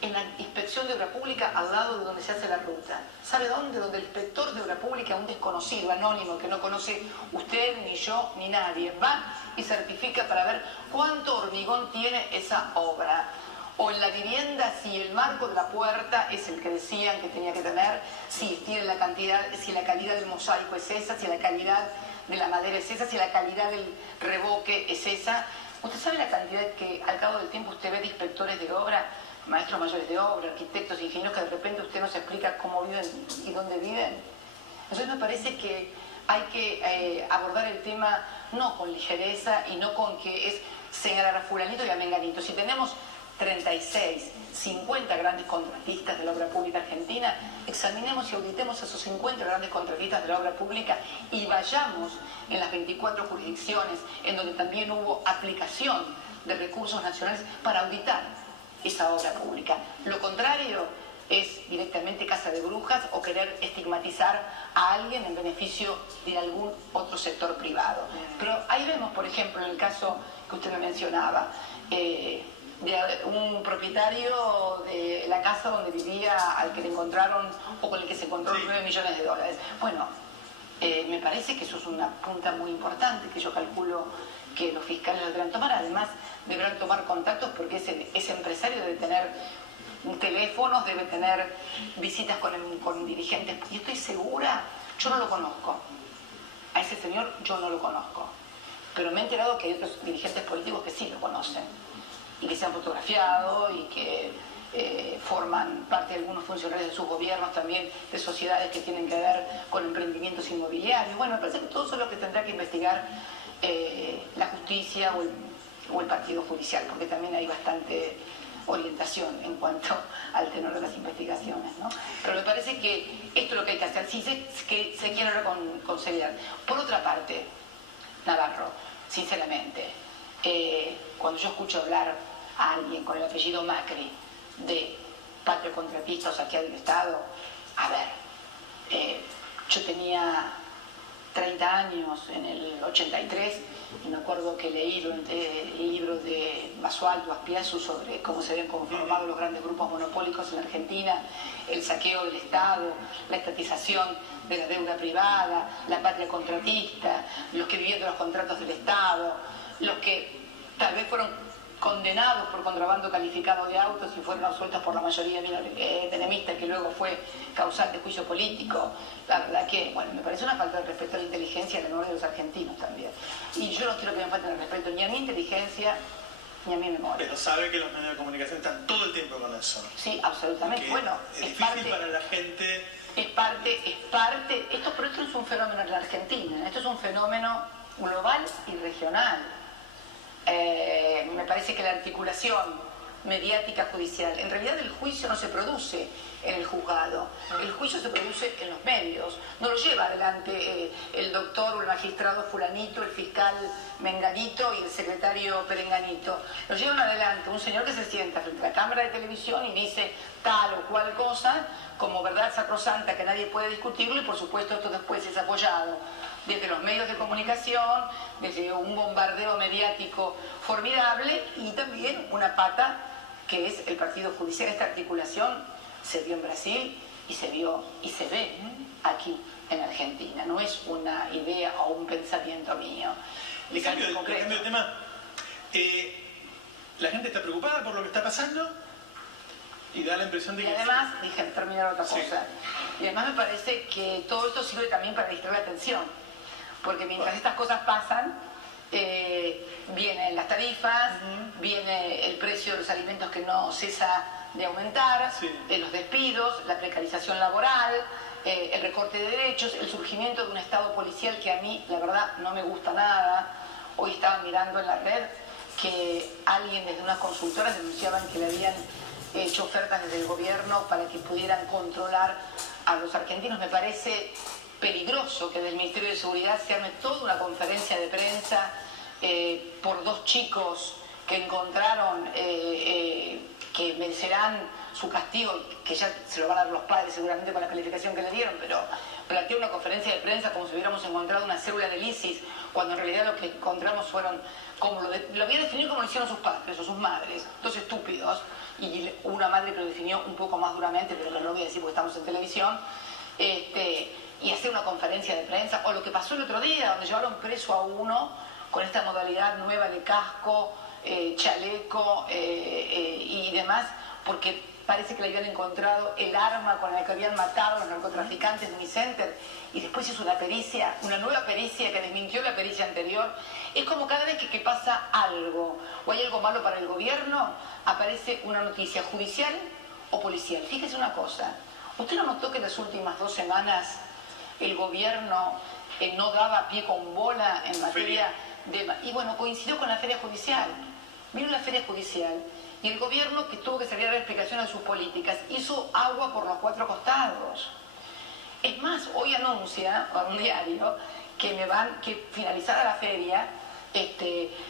En la inspección de obra pública, al lado de donde se hace la ruta. ¿Sabe dónde? Donde el inspector de obra pública, un desconocido, anónimo, que no conoce usted, ni yo, ni nadie, va y certifica para ver cuánto hormigón tiene esa obra. O en la vivienda, si el marco de la puerta es el que decían que tenía que tener, si tiene la cantidad, si la calidad del mosaico es esa, si la calidad de la madera es esa, si la calidad del revoque es esa. ¿Usted sabe la cantidad que al cabo del tiempo usted ve de inspectores de obra, maestros mayores de obra, arquitectos, ingenieros, que de repente usted nos explica cómo viven y dónde viven? Entonces me parece que hay que abordar el tema no con ligereza y no con que es señalar a fulanito y a menganito. Si tenemos 36, 50 grandes contratistas de la obra pública argentina, examinemos y auditemos a esos 50 grandes contratistas de la obra pública y vayamos en las 24 jurisdicciones en donde también hubo aplicación de recursos nacionales para auditar esa obra pública. Lo contrario es directamente casa de brujas o querer estigmatizar a alguien en beneficio de algún otro sector privado. Pero ahí vemos, por ejemplo, en el caso que usted me mencionaba, de un propietario de la casa donde vivía, al que le encontraron, o con el que se encontró 9 millones de dólares. Bueno, me parece que eso es una punta muy importante, que yo calculo que los fiscales lo deberán tomar. Además, deberán tomar contactos porque ese empresario debe tener teléfonos, debe tener visitas con dirigentes. Y estoy segura, yo no lo conozco. A ese señor yo no lo conozco. Pero me he enterado que hay otros dirigentes políticos que sí lo conocen. Y que se han fotografiado y que forman parte de algunos funcionarios de sus gobiernos, también de sociedades que tienen que ver con emprendimientos inmobiliarios. Bueno, me parece que todo eso es lo que tendrá que investigar la justicia o el partido judicial, porque también hay bastante orientación en cuanto al tenor de las investigaciones, ¿no? Pero me parece que esto es lo que hay que hacer, si se quiere reconciliar. Por otra parte, Navarro, sinceramente, cuando yo escucho hablar a alguien con el apellido Macri de patrio contratista o saqueado del Estado, a ver, yo tenía 30 años en el 83 y me acuerdo que leí el libro de Basualdo Azpiazu sobre cómo se habían conformado los grandes grupos monopólicos en la Argentina, el saqueo del Estado, la estatización de la deuda privada, la patria contratista, los que vivían de los contratos del Estado, los que tal vez fueron condenados por contrabando calificado de autos y fueron absueltos por la mayoría menemista, que luego fue causante de juicio político. La verdad que, bueno, me parece una falta de respeto a la inteligencia y a la memoria de los argentinos también. Y yo no quiero que me falten el respeto ni a mi inteligencia ni a mi memoria. Pero sabe que los medios de comunicación están todo el tiempo con eso. Sí, absolutamente. Que bueno, es difícil para la gente. Es parte. Esto no es un fenómeno en la Argentina, esto es un fenómeno global y regional. Me parece que la articulación mediática judicial, en realidad el juicio no se produce en el juzgado, el juicio se produce en los medios, no lo lleva adelante el doctor o el magistrado fulanito, el fiscal menganito y el secretario perenganito, lo llevan adelante un señor que se sienta frente a la cámara de televisión y dice tal o cual cosa como verdad sacrosanta que nadie puede discutirlo, y por supuesto esto después es apoyado desde los medios de comunicación, desde un bombardeo mediático formidable, y también una pata que es el partido judicial. Esta articulación se vio en Brasil y se vio y se ve aquí en Argentina. No es una idea o un pensamiento mío. Le cambio de tema. La gente está preocupada por lo que está pasando y da la impresión de que... Y además, déjame terminar otra cosa. Sí. Y además me parece que todo esto sirve también para distraer la atención. Porque mientras estas cosas pasan, vienen las tarifas, viene el precio de los alimentos que no cesa de aumentar, los despidos, la precarización laboral, el recorte de derechos, el surgimiento de un Estado policial que a mí, la verdad, no me gusta nada. Hoy estaba mirando en la red que alguien desde unas consultoras denunciaban que le habían hecho ofertas desde el gobierno para que pudieran controlar a los argentinos. Me parece peligroso que desde el Ministerio de Seguridad se arme toda una conferencia de prensa por dos chicos que encontraron que merecerán su castigo, que ya se lo van a dar los padres seguramente con la calificación que le dieron, pero planteó una conferencia de prensa como si hubiéramos encontrado una célula del ISIS, cuando en realidad lo que encontramos fueron, como lo voy a definir como lo hicieron sus padres o sus madres, dos estúpidos, y una madre que lo definió un poco más duramente, pero no lo voy a decir porque estamos en televisión, y hacer una conferencia de prensa, o lo que pasó el otro día, donde llevaron preso a uno con esta modalidad nueva de casco, chaleco y demás, porque parece que le habían encontrado el arma con la que habían matado a los narcotraficantes de Unicenter, y después hizo una pericia, una nueva pericia que desmintió la pericia anterior. Es como cada vez que pasa algo o hay algo malo para el gobierno, aparece una noticia judicial o policial. Fíjese una cosa, ¿usted no notó que en las últimas 2 semanas el gobierno no daba pie con bola en materia de... Y bueno, coincidió con la feria judicial. Vino la feria judicial y el gobierno, que tuvo que salir a dar explicaciones de sus políticas, hizo agua por los 4 costados. Es más, hoy anuncia a un diario que finalizada la feria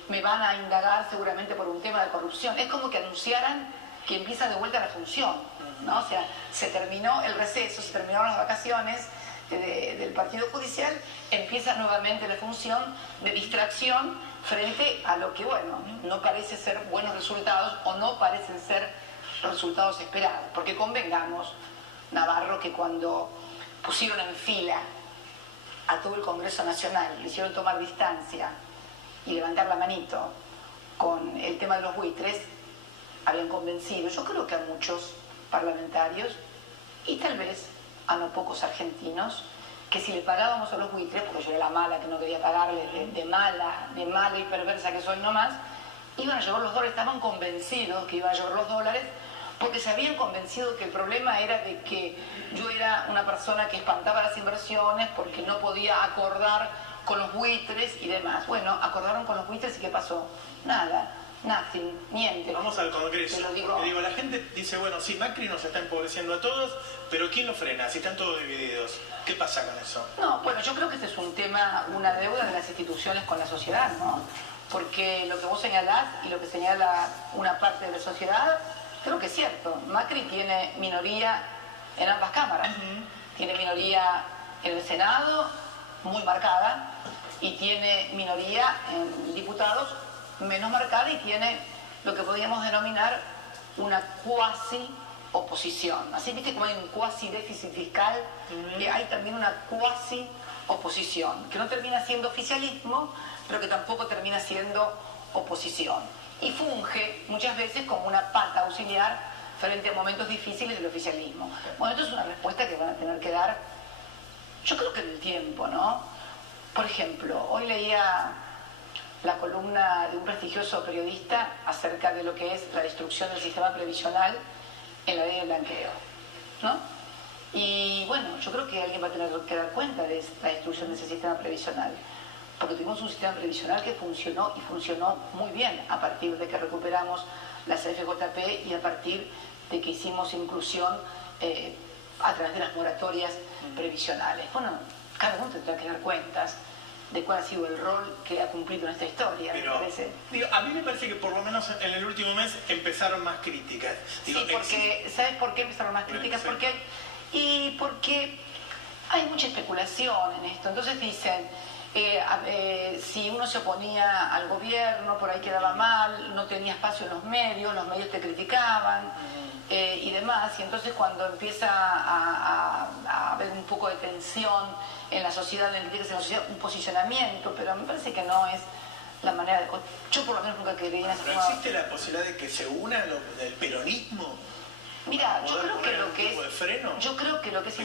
me van a indagar seguramente por un tema de corrupción. Es como que anunciaran que empieza de vuelta la función, ¿no? O sea, se terminó el receso, se terminaron las vacaciones del partido judicial, empieza nuevamente la función de distracción frente a lo que, bueno, no parece ser buenos resultados o no parecen ser resultados esperados. Porque convengamos, Navarro, que cuando pusieron en fila a todo el Congreso Nacional, le hicieron tomar distancia y levantar la manito con el tema de los buitres, habían convencido, yo creo que a muchos parlamentarios y tal vez a no pocos argentinos, que si le pagábamos a los buitres, porque yo era la mala que no quería pagarle, de mala y perversa que soy nomás, iban a llevar los dólares, estaban convencidos que iban a llevar los dólares, porque se habían convencido que el problema era de que yo era una persona que espantaba las inversiones porque no podía acordar con los buitres y demás. Bueno, acordaron con los buitres y ¿qué pasó? Nada. Nothing, niente. Vamos al Congreso. Porque digo, la gente dice, bueno, sí, Macri nos está empobreciendo a todos, pero ¿quién lo frena? Si están todos divididos. ¿Qué pasa con eso? No, bueno, yo creo que este es un tema, una deuda de las instituciones con la sociedad, ¿no? Porque lo que vos señalás y lo que señala una parte de la sociedad, creo que es cierto. Macri tiene minoría en ambas cámaras. Tiene minoría en el Senado, muy marcada, y tiene minoría en diputados, menos marcada, y tiene lo que podríamos denominar una cuasi oposición. Así, viste, como hay un cuasi déficit fiscal, que hay también una cuasi oposición, que no termina siendo oficialismo, pero que tampoco termina siendo oposición. Y funge muchas veces como una pata auxiliar frente a momentos difíciles del oficialismo. Bueno, esto es una respuesta que van a tener que dar, yo creo que en el tiempo, ¿no? Por ejemplo, hoy leía la columna de un prestigioso periodista acerca de lo que es la destrucción del sistema previsional en la ley de blanqueo, ¿no? Y bueno, yo creo que alguien va a tener que dar cuenta de la destrucción de ese sistema previsional, porque tuvimos un sistema previsional que funcionó y funcionó muy bien a partir de que recuperamos las FJP y a partir de que hicimos inclusión a través de las moratorias previsionales. Bueno, cada uno tendrá que dar cuentas de cuál ha sido el rol que ha cumplido en esta historia. Pero, me parece. Digo, a mí me parece que por lo menos en el último mes empezaron más críticas. Digo, sí, porque, ¿sabes por qué empezaron más críticas? Bueno, sí. Porque hay mucha especulación en esto. Entonces dicen, si uno se oponía al gobierno, por ahí quedaba mal, no tenía espacio en los medios te criticaban y demás. Y entonces cuando empieza a haber un poco de tensión en la sociedad, en la sociedad, un posicionamiento, pero me parece que no es la manera de... Yo por lo menos nunca creí en eso. ¿No existe la posibilidad de que se una del peronismo? Mira, yo creo que lo que es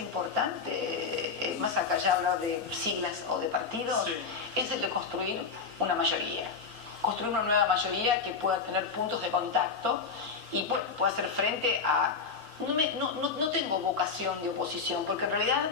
importante, más acá ya hablar de siglas o de partidos, sí, es el de construir una mayoría. Construir una nueva mayoría que pueda tener puntos de contacto y bueno, pueda hacer frente a... No tengo vocación de oposición, porque en realidad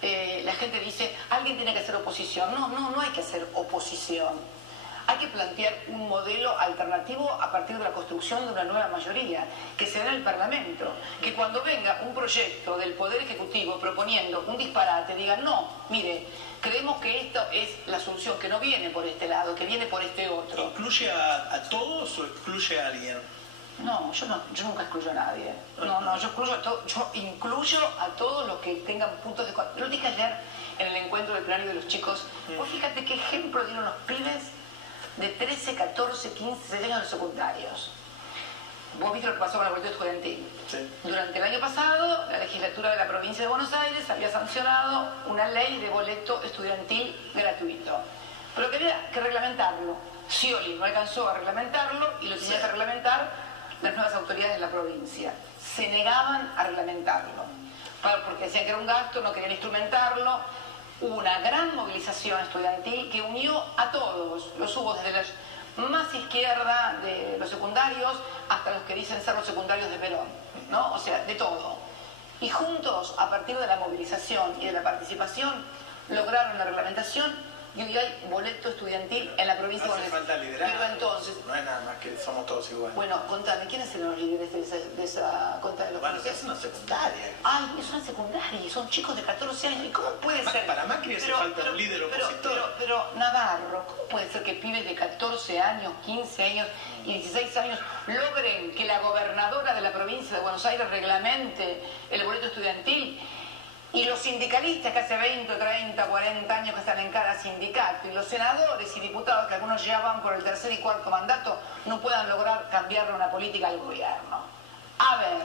la gente dice, alguien tiene que hacer oposición. No hay que hacer oposición. Hay que plantear un modelo alternativo a partir de la construcción de una nueva mayoría, que se dé en el Parlamento. Que cuando venga un proyecto del Poder Ejecutivo proponiendo un disparate, digan, no, mire, creemos que esto es la solución, que no viene por este lado, que viene por este otro. ¿Incluye a todos o excluye a alguien? No, yo nunca excluyo a nadie. Yo incluyo a todos los que tengan puntos de contacto. Lo dije ayer en el encuentro del plenario de los chicos. Vos fíjate qué ejemplo dieron los pibes de 13, 14, 15, 16 años de secundarios. Vos viste lo que pasó con el boleto estudiantil. Sí. Durante el año pasado, la legislatura de la provincia de Buenos Aires había sancionado una ley de boleto estudiantil gratuito. Pero quería que reglamentarlo. Scioli no alcanzó a reglamentarlo y lo tenía que reglamentar las nuevas autoridades de la provincia. Se negaban a reglamentarlo. Porque decían que era un gasto, no querían instrumentarlo. Hubo una gran movilización estudiantil que unió a todos. Los hubo desde la más izquierda de los secundarios hasta los que dicen ser los secundarios de Perón, ¿no? O sea, de todo. Y juntos, a partir de la movilización y de la participación, lograron la reglamentación y hoy hay boleto estudiantil en la provincia de Buenos Aires. Hace falta liderazgo. Pero entonces, No es nada más que somos todos iguales. Bueno, contame, ¿quiénes eran los líderes de esa contra de los Bueno, policías? es una secundaria. Ay, es una secundaria y son chicos de 14 años. ¿Y cómo puede ser? Para Macri hace falta un líder opositor. Pero, Navarro, ¿cómo puede ser que pibes de 14 años, 15 años y 16 años logren que la gobernadora de la provincia de Buenos Aires reglamente el boleto estudiantil? Y los sindicalistas que hace 20, 30, 40 años que están en cada sindicato, y los senadores y diputados que algunos ya van por el tercer y cuarto mandato, no puedan lograr cambiarle una política al gobierno. A ver,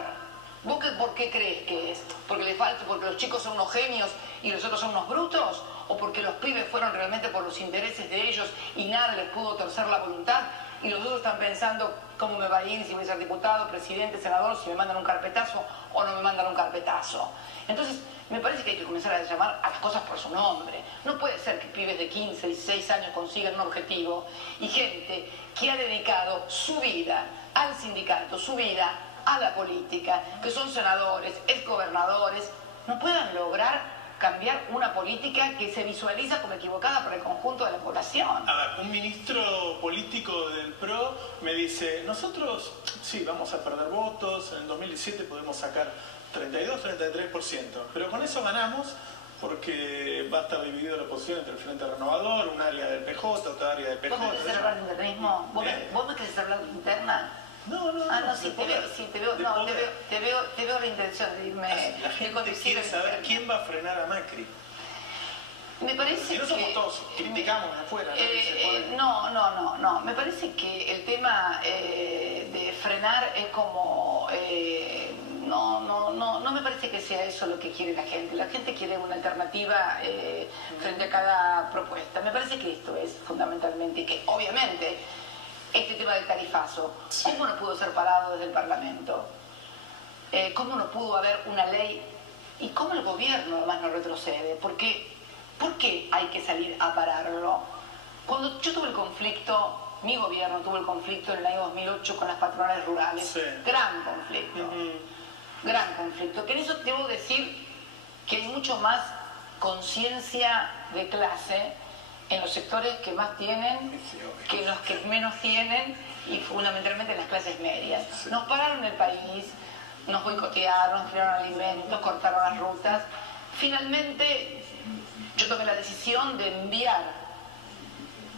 ¿vos por qué crees que es? ¿Porque le falta, porque los chicos son unos genios y los otros son unos brutos? ¿O porque los pibes fueron realmente por los intereses de ellos y nada les pudo torcer la voluntad? Y los otros están pensando cómo me va a ir, si voy a ser diputado, presidente, senador, si me mandan un carpetazo o no me mandan un carpetazo. Entonces, me parece que hay que comenzar a llamar a las cosas por su nombre. No puede ser que pibes de 15, 16 años consigan un objetivo y gente que ha dedicado su vida al sindicato, su vida a la política, que son senadores, exgobernadores, no puedan lograr cambiar una política que se visualiza como equivocada por el conjunto de la población. A ver, un ministro político del PRO me dice, nosotros sí, vamos a perder votos, en el 2017 podemos sacar 32-33%, pero con eso ganamos porque va a estar dividida la oposición entre el Frente Renovador, un área del PJ, otra área del PJ. ¿Vos me querés hablar de internismo? ¿Vos me querés hablar de interna? No. Ah, no, sí, te veo la intención de irme. La gente quiere saber quién va a frenar a Macri. Me parece que no somos todos, criticamos de afuera. No. Me parece que el tema de frenar es como... No me parece que sea eso lo que quiere la gente. La gente quiere una alternativa frente a cada propuesta. Me parece que esto es fundamentalmente, y que obviamente este tema del tarifazo, sí. ¿Cómo no pudo ser parado desde el Parlamento? ¿Cómo no pudo haber una ley? ¿Y cómo el gobierno además no retrocede? ¿Por qué hay que salir a pararlo? Cuando yo tuve el conflicto, mi gobierno tuvo el conflicto en el año 2008 con las patronales rurales, sí. Gran conflicto. Gran conflicto, que en eso debo decir que hay mucho más conciencia de clase en los sectores que más tienen que en los que menos tienen y fundamentalmente en las clases medias. Nos pararon el país, nos boicotearon, nos tiraron alimentos, cortaron las rutas. Finalmente yo tomé la decisión de enviar,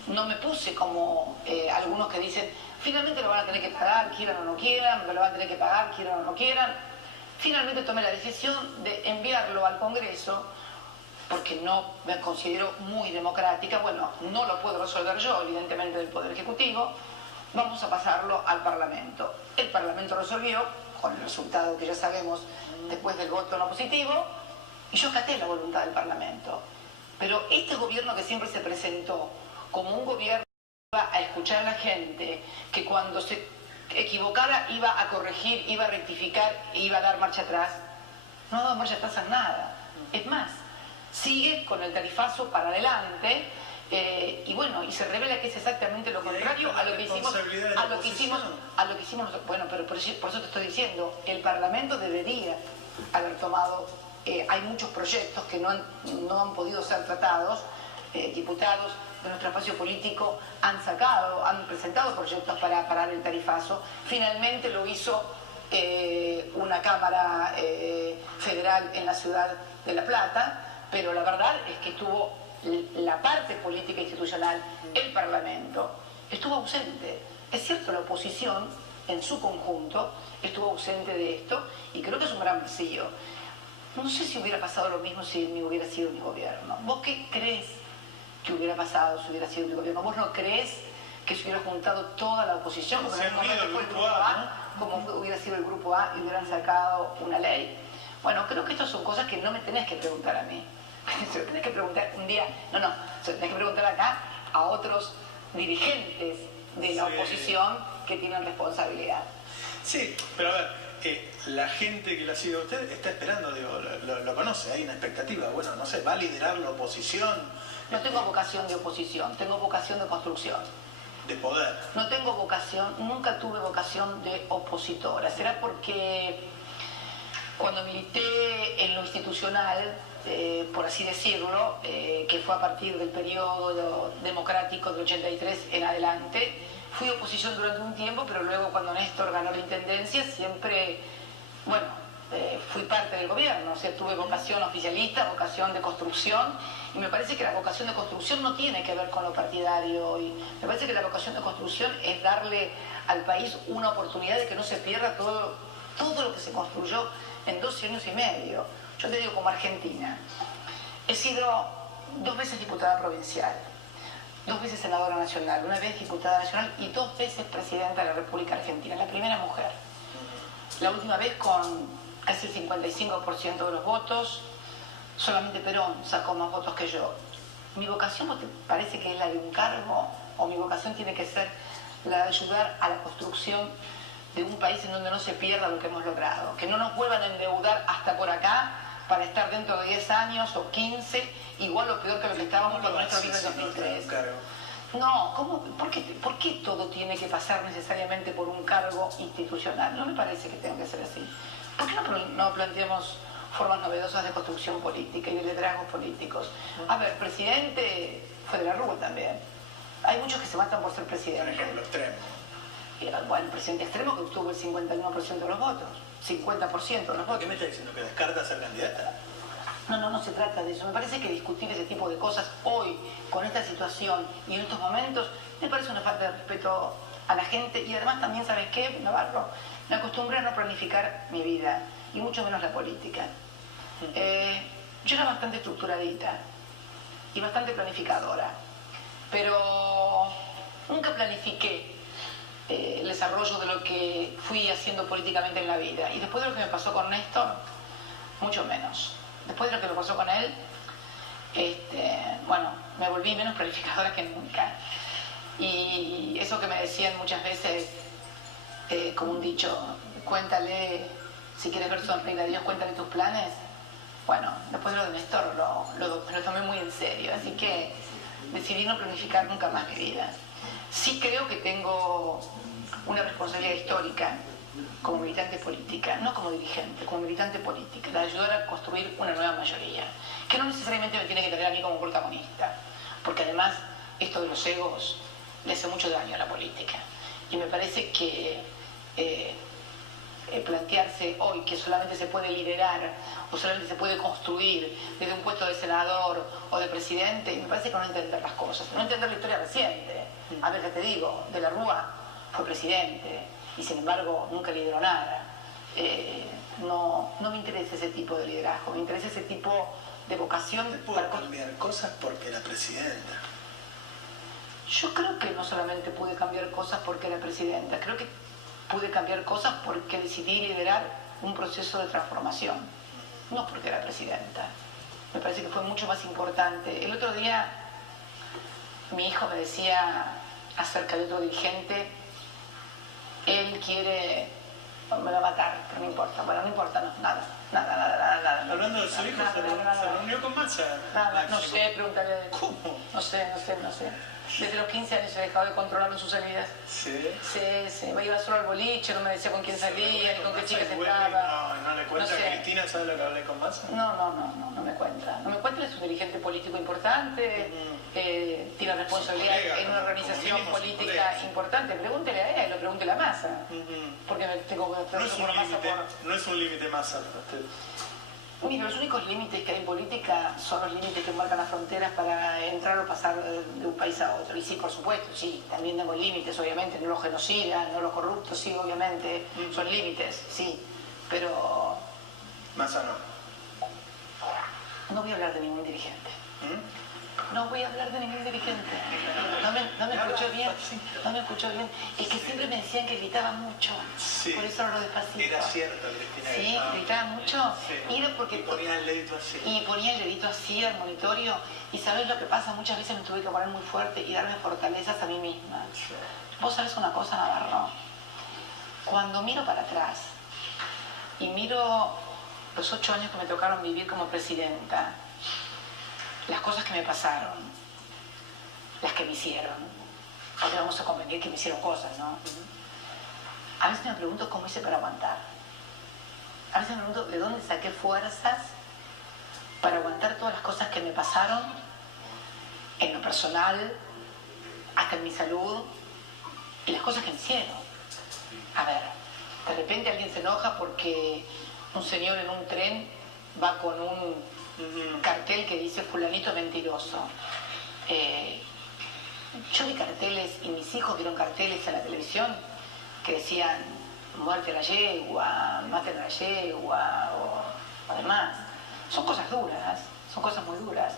no me puse como algunos que dicen, finalmente lo van a tener que pagar, quieran o no quieran, lo van a tener que pagar, quieran o no quieran. Finalmente tomé la decisión de enviarlo al Congreso, porque no me considero muy democrática. Bueno, no lo puedo resolver yo, evidentemente, del Poder Ejecutivo. Vamos a pasarlo al Parlamento. El Parlamento resolvió, con el resultado que ya sabemos después del voto no positivo, y yo acaté la voluntad del Parlamento. Pero este gobierno que siempre se presentó como un gobierno que iba a escuchar a la gente, que cuando se equivocara iba a corregir, iba a rectificar e iba a dar marcha atrás, no ha dado marcha atrás a nada. Es más, sigue con el tarifazo para adelante y bueno, y se revela que es exactamente lo contrario a lo que hicimos, bueno, pero por eso te estoy diciendo, el Parlamento debería haber tomado, hay muchos proyectos que no han podido ser tratados, diputados de nuestro espacio político han presentado proyectos para parar el tarifazo. Finalmente lo hizo una Cámara Federal en la ciudad de La Plata, pero la verdad es que estuvo la parte política institucional, el Parlamento, estuvo ausente. Es cierto, la oposición en su conjunto estuvo ausente de esto y creo que es un gran vacío. No sé si hubiera pasado lo mismo si hubiera sido mi gobierno. ¿Vos qué crees que hubiera pasado si hubiera sido mi gobierno? ¿Vos no crees que se hubiera juntado toda la oposición como en el momento fue el grupo A, como hubiera sido el grupo A y hubieran sacado una ley? Bueno, creo que estas son cosas que no me tenés que preguntar a mí. Se lo tenés que preguntar un día, se lo tenés que preguntar acá a otros dirigentes de la oposición que tienen responsabilidad. Sí, pero a ver, la gente que la sigue a usted está esperando, digo, lo conoce, hay una expectativa, bueno, no sé, va a liderar la oposición. No tengo vocación de oposición, tengo vocación de construcción. De poder. No tengo vocación, nunca tuve vocación de opositora. Será porque cuando milité en lo institucional, por así decirlo, que fue a partir del periodo democrático del 83 en adelante, fui opositora. oposición durante un tiempo, pero luego cuando Néstor ganó la intendencia siempre, bueno, fui parte del gobierno, o sea, tuve vocación oficialista, vocación de construcción, y me parece que la vocación de construcción no tiene que ver con lo partidario, y me parece que la vocación de construcción es darle al país una oportunidad de que no se pierda todo lo que se construyó en 12 años y medio. Yo te digo, como argentina, he sido 2 veces diputada provincial, 2 veces senadora nacional, 1 vez diputada nacional y 2 veces presidenta de la República Argentina, la primera mujer. La última vez con casi el 55% de los votos, solamente Perón sacó más votos que yo. ¿Mi vocación no te parece que es la de un cargo? ¿O mi vocación tiene que ser la de ayudar a la construcción de un país en donde no se pierda lo que hemos logrado? Que no nos vuelvan a endeudar hasta por acá para estar dentro de 10 años o 15, igual o peor que lo que estábamos cuando Néstor vino en 2003. No, ¿por qué todo tiene que pasar necesariamente por un cargo institucional? No me parece que tenga que ser así. ¿Por qué no planteamos formas novedosas de construcción política y de liderazgos políticos? A ver, presidente fue de la Rúa también. Hay muchos que se matan por ser presidente. Un ejemplo extremo. Bueno, el presidente extremo que obtuvo el 51% de los votos. 50% de los votos. ¿Por qué me está diciendo que descarta ser candidata? No se trata de eso. Me parece que discutir ese tipo de cosas hoy, con esta situación y en estos momentos, me parece una falta de respeto a la gente. Y además también, ¿sabes qué, Navarro? Me acostumbré a no planificar mi vida, y mucho menos la política. Yo era bastante estructuradita y bastante planificadora, pero nunca planifiqué el desarrollo de lo que fui haciendo políticamente en la vida. Y después de lo que me pasó con Néstor, mucho menos. Después de lo que me pasó con él, bueno, me volví menos planificadora que nunca. Y eso que me decían muchas veces, como un dicho, cuéntale, si quieres ver sonreír a Dios, cuéntale tus planes. Bueno, después de lo de Néstor me lo tomé muy en serio, así que decidí no planificar nunca más mi vida. Sí creo que tengo una responsabilidad histórica como militante política, no como dirigente, como militante política, de ayudar a construir una nueva mayoría, que no necesariamente me tiene que tener a mí como protagonista, porque además esto de los egos le hace mucho daño a la política. Y me parece que plantearse hoy que solamente se puede liderar o solamente se puede construir desde un puesto de senador o de presidente, me parece que no entender las cosas, no entender la historia reciente. A ver, ya te digo, de la Rúa fue presidente y sin embargo nunca lideró nada. No me interesa ese tipo de liderazgo, me interesa ese tipo de vocación. ¿Puedo cambiar cosas porque era presidenta? Yo creo que no solamente pude cambiar cosas porque era presidenta, creo que pude cambiar cosas porque decidí liderar un proceso de transformación, no porque era presidenta. Me parece que fue mucho más importante. El otro día mi hijo me decía acerca de otro dirigente, él quiere, me va a matar, pero no importa, bueno, no importa, no, nada. Hablando de su hijo, se reunió con Massa. Nada, no sé, pregúntale a él. ¿Cómo? No sé. Desde los 15 años he dejado de controlarlo en sus salidas. ¿Sí? Sí, me iba solo al boliche, no me decía con quién salía, ni con qué chicas estaba. No le cuenta a Cristina, ¿sabe lo que hablé con Massa? No me cuenta. No me cuenta, es un dirigente político importante, tiene responsabilidad en una organización política importante. Pregúntele a él o pregúntele a Massa. Porque me tengo que no es un límite Massa para usted. Mira, los únicos límites que hay en política son los límites que marcan las fronteras para entrar o pasar de un país a otro. Y sí, por supuesto, sí, también tengo límites, obviamente, no los genocidas, no los corruptos, sí, obviamente, son límites, sí, pero... Massa no. No voy a hablar de ningún dirigente. No voy a hablar de ningún dirigente. No me escuchó bien. No me escuchó bien. Es que siempre me decían que gritaba mucho. Sí. Por eso hablo despacito. Era cierto, Cristina. Sí, gritaba mucho. Sí. Era porque... Y ponía el dedito así. Y ponía el dedito así al monitorio. Y ¿sabes lo que pasa? Muchas veces me tuve que poner muy fuerte y darme fortalezas a mí misma. Sí. Vos sabés una cosa, Navarro. Cuando miro para atrás y miro los 8 años que me tocaron vivir como presidenta, las cosas que me pasaron, las que me hicieron, porque vamos a convenir que me hicieron cosas, ¿no? A veces me pregunto cómo hice para aguantar. A veces me pregunto de dónde saqué fuerzas para aguantar todas las cosas que me pasaron, en lo personal, hasta en mi salud, y las cosas que hicieron. A ver, de repente alguien se enoja porque un señor en un tren va con un cartel que dice fulanito mentiroso. Yo vi carteles, y mis hijos vieron carteles en la televisión que decían muerte a la yegua, maten a la yegua, o además. Son cosas duras, son cosas muy duras.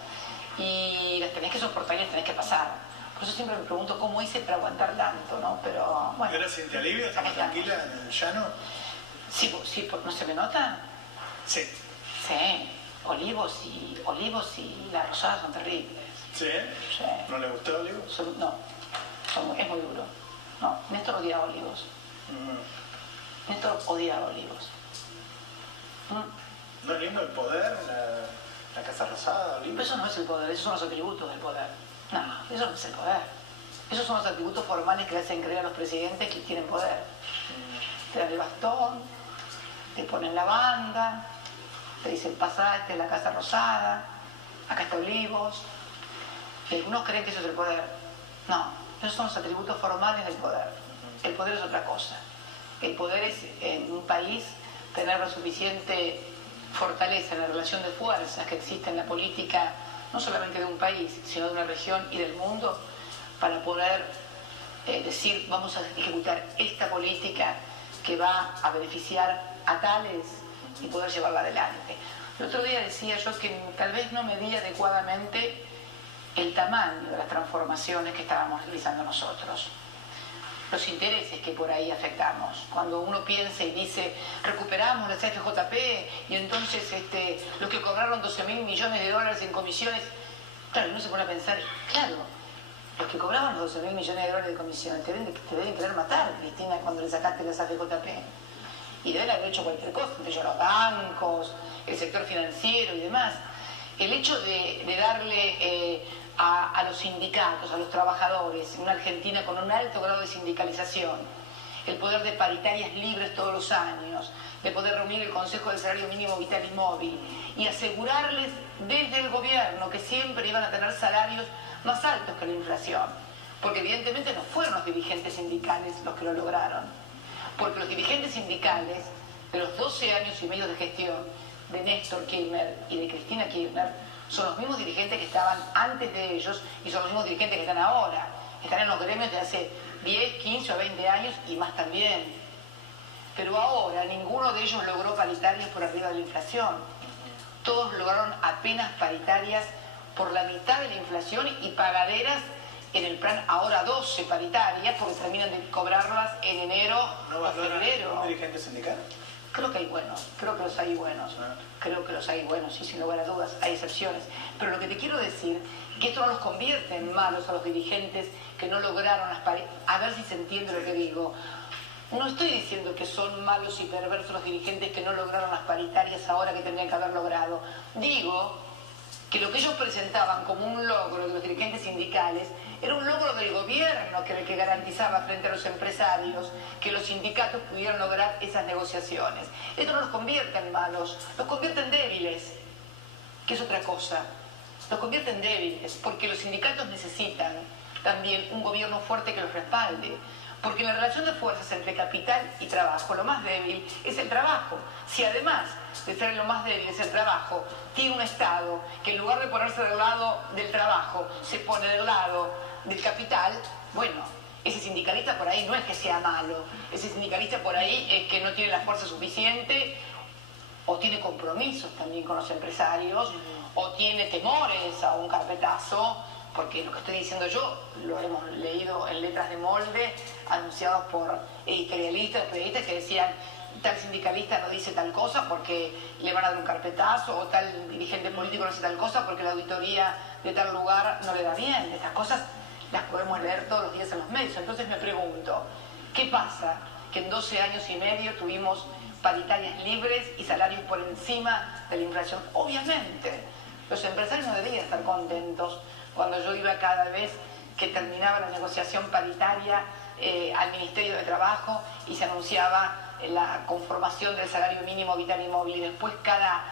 Y las tenés que soportar y las tenés que pasar. Por eso siempre me pregunto cómo hice para aguantar tanto, ¿no? Pero bueno. ¿Pero siente alivio? ¿Estás más tranquila en el llano? Sí, sí, ¿no se me nota? Sí. Sí, olivos y la rosada son terribles. ¿Sí? Sí. ¿No le gustó Olivos? No, es muy duro. No, Néstor odiaba Olivos. Néstor odiaba Olivos. ¿No es lindo el poder, la Casa Rosada, Olivos? Pero eso no es el poder, esos son los atributos del poder. No, eso no es el poder. Esos son los atributos formales que le hacen creer a los presidentes que tienen poder. Te dan el bastón, te ponen la banda, te dicen pasá, esta es la Casa Rosada, acá está Olivos. Y algunos creen que eso es el poder. No, esos son los atributos formales del poder. El poder es otra cosa. El poder es, en un país, tener la suficiente fortaleza en la relación de fuerzas que existe en la política, no solamente de un país, sino de una región y del mundo, para poder decir, vamos a ejecutar esta política que va a beneficiar a tales y poder llevarla adelante. El otro día decía yo que tal vez no medía adecuadamente el tamaño de las transformaciones que estábamos realizando nosotros, los intereses que por ahí afectamos. Cuando uno piensa y dice, recuperamos la CFJP y entonces los que cobraron 12.000 millones de dólares en comisiones, claro, uno se pone a pensar, claro, los que cobraban los 12.000 millones de dólares de comisiones te deben querer matar, Cristina, cuando le sacaste la CFJP. Y deben haber hecho cualquier cosa, entre ellos los bancos, el sector financiero y demás. El hecho de darle a los sindicatos, a los trabajadores, en una Argentina con un alto grado de sindicalización, el poder de paritarias libres todos los años, de poder reunir el Consejo del Salario Mínimo Vital y Móvil y asegurarles desde el gobierno que siempre iban a tener salarios más altos que la inflación, porque evidentemente no fueron los dirigentes sindicales los que lo lograron, porque los dirigentes sindicales de los 12 años y medio de gestión de Néstor Kirchner y de Cristina Kirchner son los mismos dirigentes que estaban antes de ellos y son los mismos dirigentes que están ahora. Están en los gremios de hace 10, 15 o 20 años y más también. Pero ahora ninguno de ellos logró paritarias por arriba de la inflación. Todos lograron apenas paritarias por la mitad de la inflación y pagaderas en el plan ahora 12 paritarias porque terminan de cobrarlas en enero o febrero. ¿No dirigente sindical? Creo que hay buenos, creo que los hay buenos, creo que los hay buenos y sin lugar a dudas hay excepciones. Pero lo que te quiero decir es que esto no los convierte en malos a los dirigentes que no lograron las paritarias. A ver si se entiende lo que digo. No estoy diciendo que son malos y perversos los dirigentes que no lograron las paritarias ahora que tendrían que haber logrado. Digo que lo que ellos presentaban como un logro de los dirigentes sindicales era un logro del gobierno que garantizaba frente a los empresarios que los sindicatos pudieran lograr esas negociaciones. Esto no los convierte en malos, los convierte en débiles, que es otra cosa. Los convierte en débiles porque los sindicatos necesitan también un gobierno fuerte que los respalde. Porque en la relación de fuerzas entre capital y trabajo, lo más débil es el trabajo. Si además de ser lo más débil es el trabajo, tiene un Estado que en lugar de ponerse del lado del trabajo, se pone del lado del capital, bueno, ese sindicalista por ahí no es que sea malo, ese sindicalista por ahí es que no tiene la fuerza suficiente o tiene compromisos también con los empresarios o tiene temores a un carpetazo, porque lo que estoy diciendo yo lo hemos leído en letras de molde anunciados por editorialistas, periodistas que decían tal sindicalista no dice tal cosa porque le van a dar un carpetazo o tal dirigente político no dice tal cosa porque la auditoría de tal lugar no le da bien. Estas cosas las podemos leer todos los días en los medios. Entonces me pregunto, ¿qué pasa? Que en 12 años y medio tuvimos paritarias libres y salarios por encima de la inflación. Obviamente, los empresarios no deberían estar contentos cuando yo iba cada vez que terminaba la negociación paritaria al Ministerio de Trabajo y se anunciaba la conformación del salario mínimo vital y móvil y después cada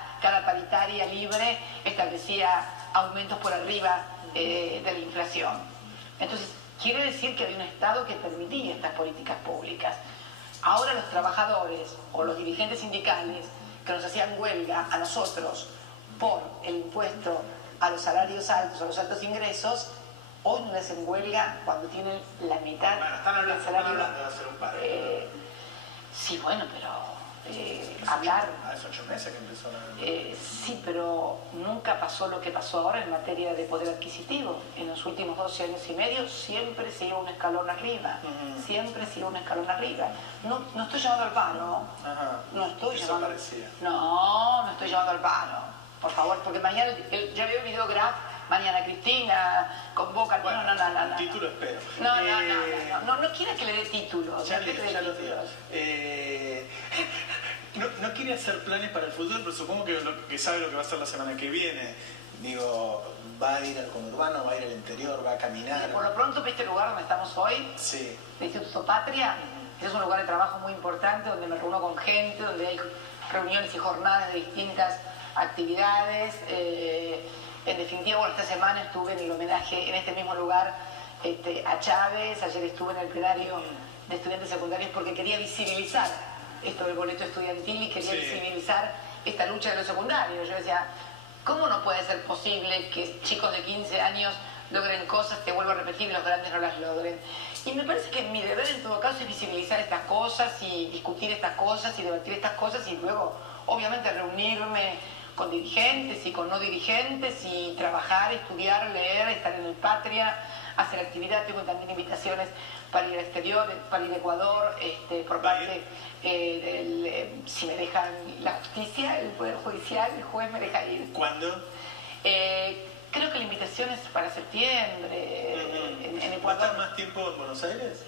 paritaria libre establecía aumentos por arriba de la inflación. Entonces, quiere decir que había un Estado que permitía estas políticas públicas. Ahora los trabajadores o los dirigentes sindicales que nos hacían huelga a nosotros por el impuesto a los salarios altos, a los altos ingresos, hoy no les hacen huelga cuando tienen la mitad del salario. Hablando de hacer un paro. Sí, bueno, pero hablar... Hace 8 meses que empezó la... sí, pero nunca pasó lo que pasó ahora en materia de poder adquisitivo. En los últimos 12 años y medio siempre se iba un escalón arriba. Siempre se iba un escalón arriba. No estoy llamando al paro. No estoy Eso llamando... parecía. No estoy llamando al paro. Por favor, porque mañana... Ya veo el video Graf, mañana Cristina convoca... Bueno, no. título espero. No quiera que le dé títulos. Ya lo digo. No quiere hacer planes para el futuro, pero supongo que sabe lo que va a hacer la semana que viene. Digo, va a ir al conurbano, va a ir al interior, va a caminar. Por lo pronto, ¿viste el lugar donde estamos hoy? Sí. El Instituto Patria. Es un lugar de trabajo muy importante, donde me reúno con gente, donde hay reuniones y jornadas de distintas actividades. En definitiva, bueno, esta semana estuve en el homenaje en este mismo lugar a Chávez. Ayer estuve en el plenario de estudiantes secundarios porque quería visibilizar esto del boleto estudiantil y quería visibilizar esta lucha de los secundarios. Yo decía, ¿cómo no puede ser posible que chicos de 15 años logren cosas que, vuelvo a repetir, los grandes no las logren? Y me parece que mi deber en todo caso es visibilizar estas cosas y discutir estas cosas y debatir estas cosas y luego, obviamente, reunirme con dirigentes y con no dirigentes y trabajar, estudiar, leer, estar en el Patria, hacer actividad. Tengo también invitaciones para ir al exterior, para ir a Ecuador, por parte del, si me dejan la justicia, el Poder Judicial, el juez me deja ir. ¿Cuándo? Creo que la invitación es para septiembre, en Ecuador. ¿Va a estar más tiempo en Buenos Aires?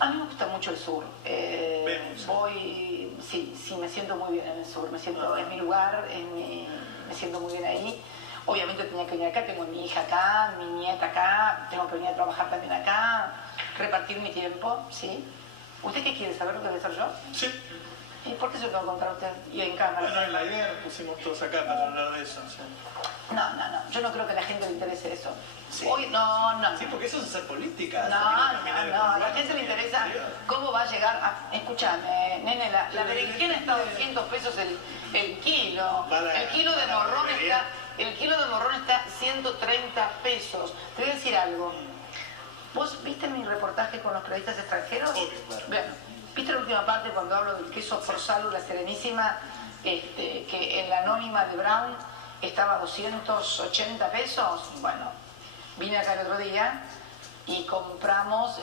A mí me gusta mucho el sur. Vemos. Sí, me siento muy bien en el sur, me siento en mi lugar, me siento muy bien ahí. Obviamente tenía que venir acá, tengo a mi hija acá, mi nieta acá, tengo que venir a trabajar también acá, repartir mi tiempo, ¿sí? ¿Usted qué quiere saber lo que voy a hacer yo? Sí. ¿Y por qué se lo tengo que contar a usted? Y en cámara. Bueno, en la idea nos pusimos todos acá para hablar de eso. ¿Sí? No, yo no creo que a la gente le interese eso. Sí. Hoy, no. Sí, porque eso es hacer política. No, a la gente le interesa cómo va a llegar a... Escúchame, nene, la berenjena está a 200 pesos el kilo. El kilo de morrón está... El kilo de morrón está 130 pesos. Te voy a decir algo. ¿Vos viste mi reportaje con los periodistas extranjeros? Obvio, claro. Bueno, ¿viste la última parte cuando hablo del queso por salud, la Serenísima, que en la anónima de Brown estaba a 280 pesos? Bueno, vine acá el otro día y compramos,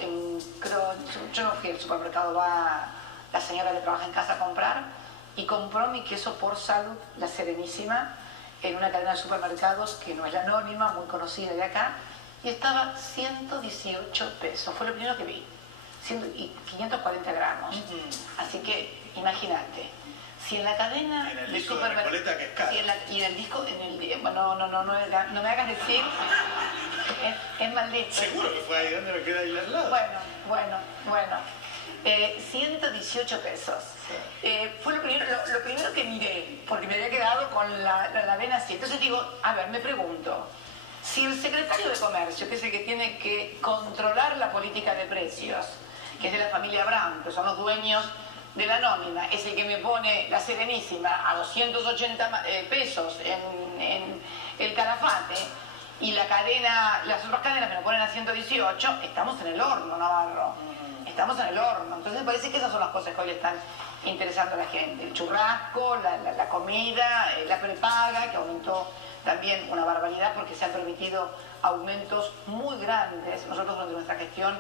yo no fui al supermercado, va la señora que trabaja en casa a comprar, y compró mi queso por salud, la Serenísima, en una cadena de supermercados que no es la anónima, muy conocida de acá, y estaba 118 pesos, fue lo primero que vi, y 540 gramos. Así que, imagínate, si en la cadena en el de disco supermercados... de Recoleta, que es caro. Y en el disco, bueno, no me hagas decir, es maldito. Seguro que fue ahí, ¿dónde me queda ahí al lado? Bueno. 118 pesos. Fue lo primero que miré, porque me había quedado con la vena así. Entonces digo, a ver, me pregunto, si el secretario de Comercio, que es el que tiene que controlar la política de precios, que es de la familia Brown, que son los dueños de la anónima, es el que me pone la Serenísima a 280 pesos en el Calafate, y las otras cadenas me lo ponen a 118, estamos en el horno, Navarro. Estamos en el horno. Entonces me parece que esas son las cosas que hoy le están interesando a la gente. El churrasco, la comida, la prepaga, que aumentó también una barbaridad porque se han permitido aumentos muy grandes. Nosotros durante nuestra gestión,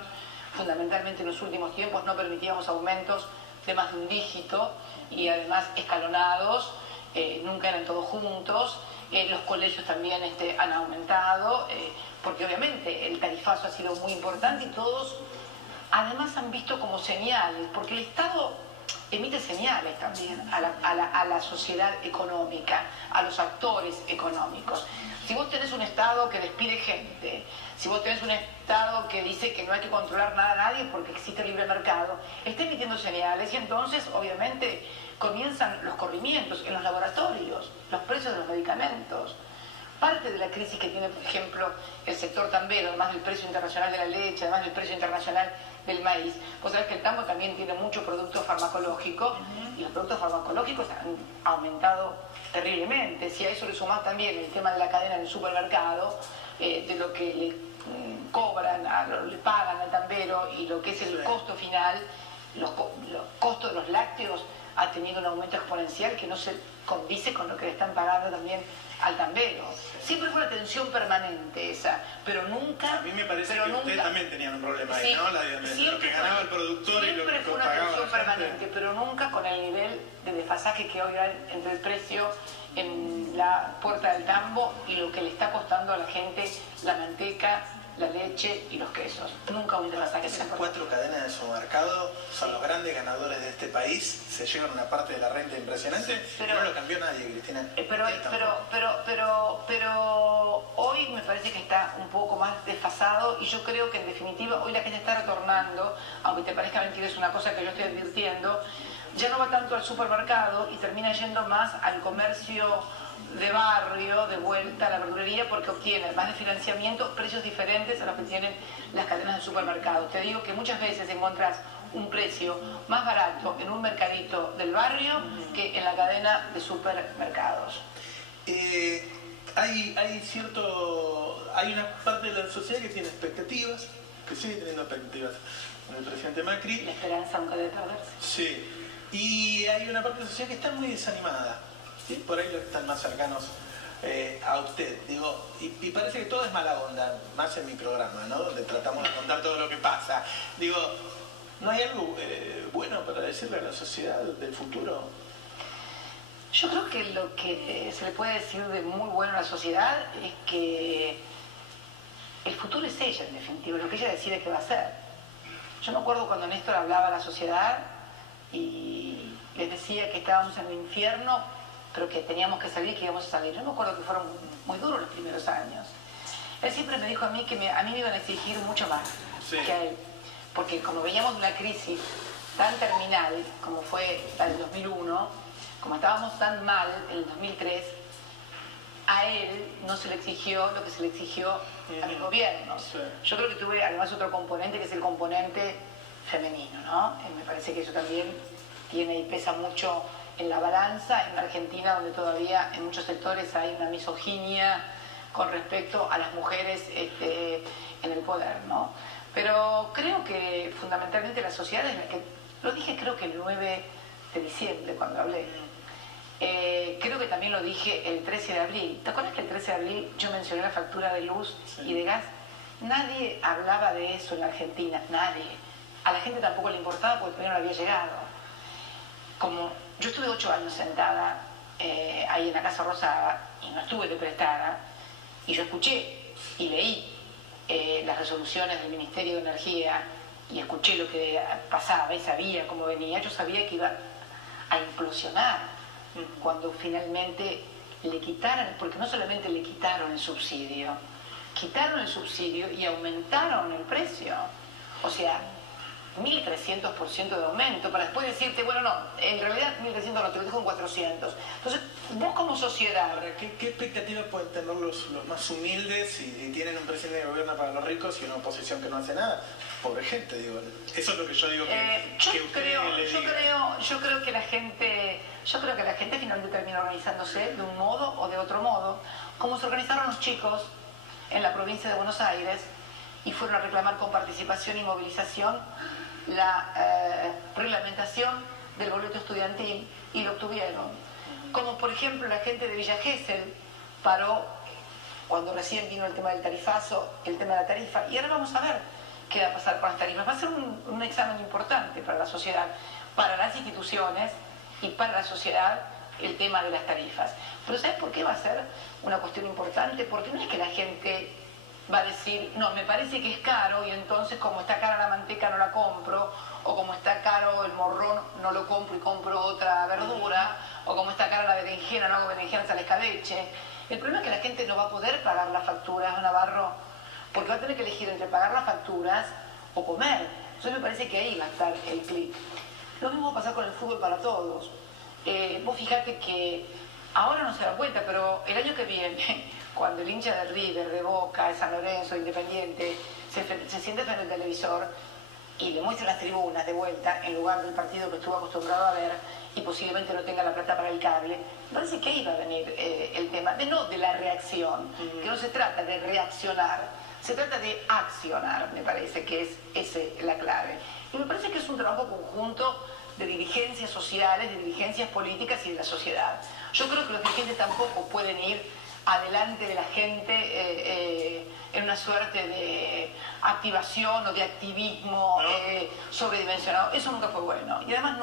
fundamentalmente en los últimos tiempos, no permitíamos aumentos de más de un dígito y además escalonados, nunca eran todos juntos. Los colegios también han aumentado, porque obviamente el tarifazo ha sido muy importante y todos además han visto como señales, porque el Estado emite señales también a la sociedad económica, a los actores económicos. Si vos tenés un Estado que despide gente, si vos tenés un Estado que dice que no hay que controlar nada a nadie porque existe el libre mercado, está emitiendo señales y entonces obviamente comienzan los corrimientos en los laboratorios, los precios de los medicamentos. parte de la crisis que tiene, por ejemplo, el sector tambero, además del precio internacional de la leche, además del precio internacional del maíz. Vos sabés que el tambo también tiene mucho producto farmacológico y los productos farmacológicos han aumentado terriblemente. Si a eso le sumás también el tema de la cadena del supermercado, de lo que le cobran, le pagan al tambero y lo que es el costo final, los costos de los lácteos ha tenido un aumento exponencial que no se condice con lo que le están pagando también al tambero. Siempre fue una tensión permanente esa, pero nunca... A mí me parece que ustedes también tenían un problema ahí, sí, ¿no? De lo que ganaba el productor y lo que siempre fue una pagaba tensión la gente. permanente, pero nunca con el nivel de desfasaje que hoy hay entre el precio en la puerta del tambo y lo que le está costando a la gente la manteca, la leche y los quesos. Nunca un desfasaje. Esas 4 cadenas de supermercado son los grandes ganadores de este país, se llevan una parte de la renta impresionante, pero, no lo cambió nadie, Cristina. Pero hoy me parece que está un poco más desfasado y yo creo que en definitiva hoy la gente está retornando, aunque te parezca mentira, es una cosa que yo estoy advirtiendo, ya no va tanto al supermercado y termina yendo más al comercio de barrio, de vuelta a la verdulería, porque obtiene, además de financiamiento, precios diferentes a los que tienen las cadenas de supermercados. Te digo que muchas veces encontrás un precio más barato en un mercadito del barrio que en la cadena de supermercados. Hay una parte de la sociedad que tiene expectativas, que sigue teniendo expectativas con el presidente Macri. La esperanza nunca debe perderse. Sí, y hay una parte de la sociedad que está muy desanimada. ¿Sí? Por ahí los que están más cercanos a usted, digo, y parece que todo es mala onda, más en mi programa, ¿no? Donde tratamos de contar todo lo que pasa. Digo, ¿no hay algo bueno para decirle a la sociedad del futuro? Yo creo que lo que se le puede decir de muy bueno a la sociedad es que el futuro es ella, en definitiva, lo que ella decide que va a hacer. Yo me acuerdo cuando Néstor hablaba a la sociedad y les decía que estábamos en el infierno, pero que teníamos que salir, que íbamos a salir. Yo me acuerdo que fueron muy duros los primeros años. Él siempre me dijo a mí que a mí me iban a exigir mucho más que a él. Porque como veíamos una crisis tan terminal como fue la del 2001, como estábamos tan mal en el 2003, a él no se le exigió lo que se le exigió a mis gobiernos. Sí. Yo creo que tuve además otro componente que es el componente femenino, ¿no? Me parece que eso también tiene y pesa mucho en la balanza, en Argentina, donde todavía en muchos sectores hay una misoginia con respecto a las mujeres en el poder, ¿no? Pero creo que fundamentalmente la sociedad en la que, lo dije creo que el 9 de diciembre cuando hablé, creo que también lo dije el 13 de abril. ¿Te acuerdas que el 13 de abril yo mencioné la factura de luz y de gas? Nadie hablaba de eso en la Argentina, nadie. A la gente tampoco le importaba porque todavía no le había llegado. Como yo estuve 8 años sentada ahí en la Casa Rosada y no estuve de prestada, y yo escuché y leí las resoluciones del Ministerio de Energía y escuché lo que pasaba y sabía cómo venía, yo sabía que iba a implosionar cuando finalmente le quitaran, porque no solamente le quitaron el subsidio y aumentaron el precio. O sea, 1.300% de aumento, para después decirte, bueno, no, en realidad 1.300 no, te lo dijo en 400. Entonces, vos como sociedad... Ahora, ¿qué expectativas pueden tener los más humildes si tienen un presidente que gobierna para los ricos y una oposición que no hace nada? Pobre gente, digo. Eso es lo que yo digo yo creo que la gente finalmente termina organizándose de un modo o de otro modo, como se organizaron los chicos en la provincia de Buenos Aires y fueron a reclamar con participación y movilización la reglamentación del boleto estudiantil y lo obtuvieron. Como por ejemplo la gente de Villa Gesell paró cuando recién vino el tema del tarifazo, el tema de la tarifa, y ahora vamos a ver qué va a pasar con las tarifas. Va a ser un examen importante para la sociedad, para las instituciones y para la sociedad el tema de las tarifas. Pero ¿sabes por qué va a ser una cuestión importante? Porque no es que la gente va a decir, no, me parece que es caro y entonces como está cara la manteca no la compro, o como está caro el morrón no lo compro y compro otra verdura, o como está cara la berenjena no hago berenjenas al escabeche. El problema es que la gente no va a poder pagar las facturas, Navarro, porque va a tener que elegir entre pagar las facturas o comer. Entonces me parece que ahí va a estar el clic. Lo mismo va a pasar con el fútbol para todos. Vos fíjate que ahora no se da cuenta, pero el año que viene cuando el hincha de River, de Boca, de San Lorenzo, Independiente, se siente frente al televisor y le muestra las tribunas de vuelta en lugar del partido que estuvo acostumbrado a ver y posiblemente no tenga la plata para el cable, me parece que ahí va a venir el tema, no de la reacción, que no se trata de reaccionar, se trata de accionar, me parece que es esa la clave. Y me parece que es un trabajo conjunto de dirigencias sociales, de dirigencias políticas y de la sociedad. Yo creo que los dirigentes tampoco pueden ir adelante de la gente en una suerte de activación o de activismo sobredimensionado. Eso nunca fue bueno. Y además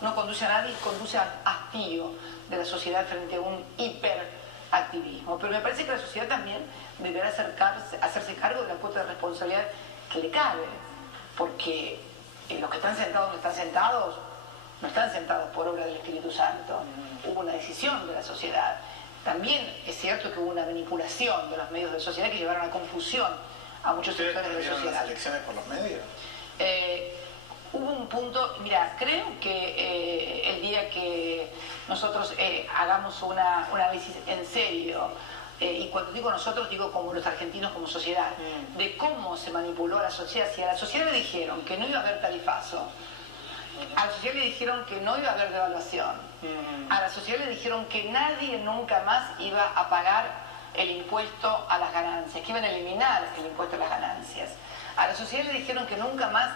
no conduce a nadie, conduce al hastío de la sociedad frente a un hiperactivismo. Pero me parece que la sociedad también deberá hacerse cargo de la cuota de responsabilidad que le cabe. Porque los que están sentados no están sentados por obra del Espíritu Santo. Hubo una decisión de la sociedad. También es cierto que hubo una manipulación de los medios de la sociedad que llevaron a confusión a muchos sectores de la sociedad. ¿Las elecciones por los medios? Hubo un punto, mira, creo que el día que nosotros hagamos un análisis en serio, y cuando digo nosotros, digo como los argentinos como sociedad, de cómo se manipuló a la sociedad. Si a la sociedad le dijeron que no iba a haber tarifazo, a la sociedad le dijeron que no iba a haber devaluación, a la sociedad le dijeron que nadie nunca más iba a pagar el impuesto a las ganancias, que iban a eliminar el impuesto a las ganancias, a la sociedad le dijeron que nunca más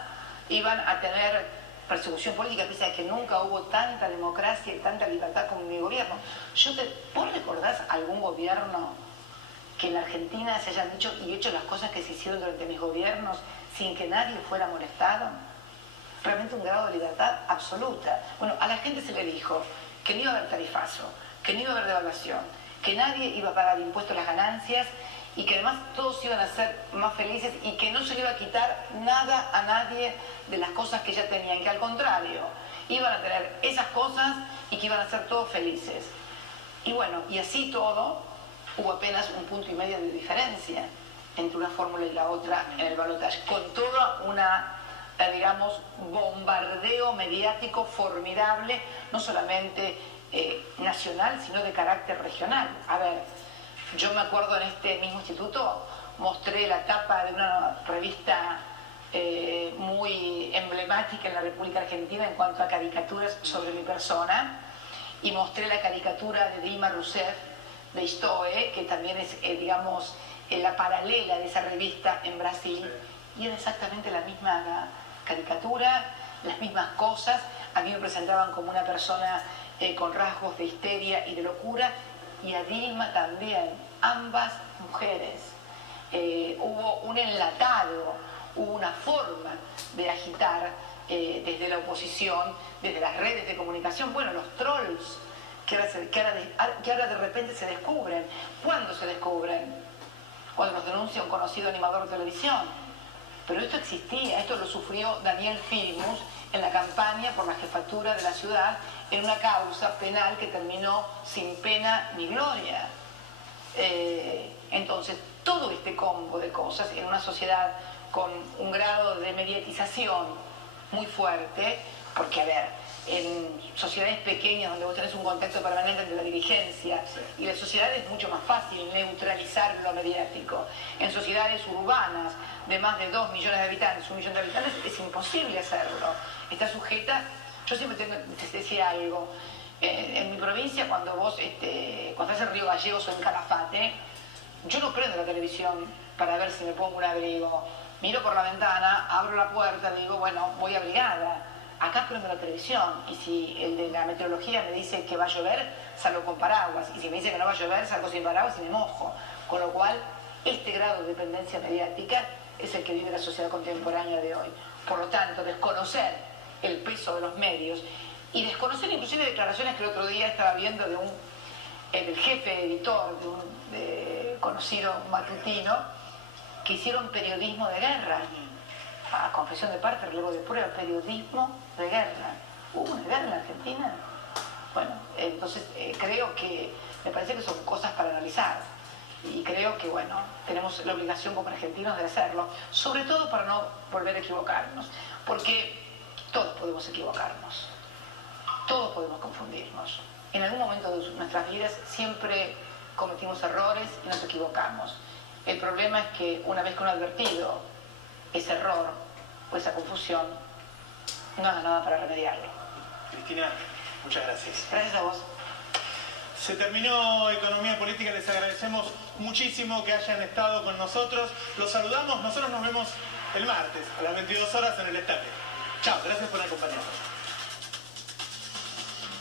iban a tener persecución política, pese a que nunca hubo tanta democracia y tanta libertad como en mi gobierno. ¿Vos recordás algún gobierno que en la Argentina se hayan dicho y hecho las cosas que se hicieron durante mis gobiernos sin que nadie fuera molestado? Realmente un grado de libertad absoluta. Bueno, a la gente se le dijo que no iba a haber tarifazo, que no iba a haber devaluación, que nadie iba a pagar impuestos a las ganancias y que además todos iban a ser más felices y que no se le iba a quitar nada a nadie de las cosas que ya tenían, que al contrario, iban a tener esas cosas y que iban a ser todos felices. Y bueno, y así todo, hubo apenas 1,5 puntos de diferencia entre una fórmula y la otra en el balotaje, con toda una, digamos, bombardeo mediático formidable, no solamente nacional, sino de carácter regional. A ver, yo me acuerdo en este mismo instituto, mostré la tapa de una revista muy emblemática en la República Argentina en cuanto a caricaturas sobre mi persona, y mostré la caricatura de Dilma Rousseff de Istoe, que también es, digamos, la paralela de esa revista en Brasil, y era exactamente la misma caricatura, las mismas cosas. A mí me presentaban como una persona con rasgos de histeria y de locura, y a Dilma también, ambas mujeres. Hubo un enlatado, hubo una forma de agitar desde la oposición, desde las redes de comunicación, bueno, los trolls, que ahora de repente se descubren. ¿Cuándo se descubren? Cuando los denuncia un conocido animador de televisión. Pero esto existía, esto lo sufrió Daniel Filmus en la campaña por la jefatura de la ciudad, en una causa penal que terminó sin pena ni gloria. Entonces, todo este combo de cosas en una sociedad con un grado de mediatización muy fuerte, porque a ver, en sociedades pequeñas donde vos tenés un contacto permanente entre la dirigencia y la sociedad, es mucho más fácil neutralizar lo mediático. En sociedades urbanas de más de 2 millones de habitantes, 1 millón de habitantes, es imposible hacerlo. Está sujeta, yo siempre te decía algo, en mi provincia, cuando cuando estás en Río Gallegos o en Calafate, yo no prendo la televisión para ver si me pongo un abrigo. Miro por la ventana, abro la puerta, digo, bueno, voy abrigada. Acá prendo la televisión, y si el de la meteorología me dice que va a llover, salgo con paraguas, y si me dice que no va a llover, salgo sin paraguas y me mojo. Con lo cual, este grado de dependencia mediática es el que vive la sociedad contemporánea de hoy. Por lo tanto, desconocer el peso de los medios y desconocer inclusive declaraciones que el otro día estaba viendo del jefe editor de un conocido matutino, que hicieron periodismo de guerra, a confesión de parte, relevo de prueba, periodismo de guerra. ¿Hubo una guerra en Argentina? Bueno, entonces me parece que son cosas para analizar, y creo que, bueno, tenemos la obligación como argentinos de hacerlo, sobre todo para no volver a equivocarnos, porque todos podemos equivocarnos, todos podemos confundirnos. En algún momento de nuestras vidas siempre cometimos errores y nos equivocamos. El problema es que una vez que uno ha advertido ese error o esa confusión, no haga nada para remediarlo. Cristina, muchas gracias. Gracias a vos. Se terminó Economía Política, les agradecemos muchísimo que hayan estado con nosotros. Los saludamos, nosotros nos vemos el martes a las 22 horas en el Estape. Chao, gracias por acompañarnos.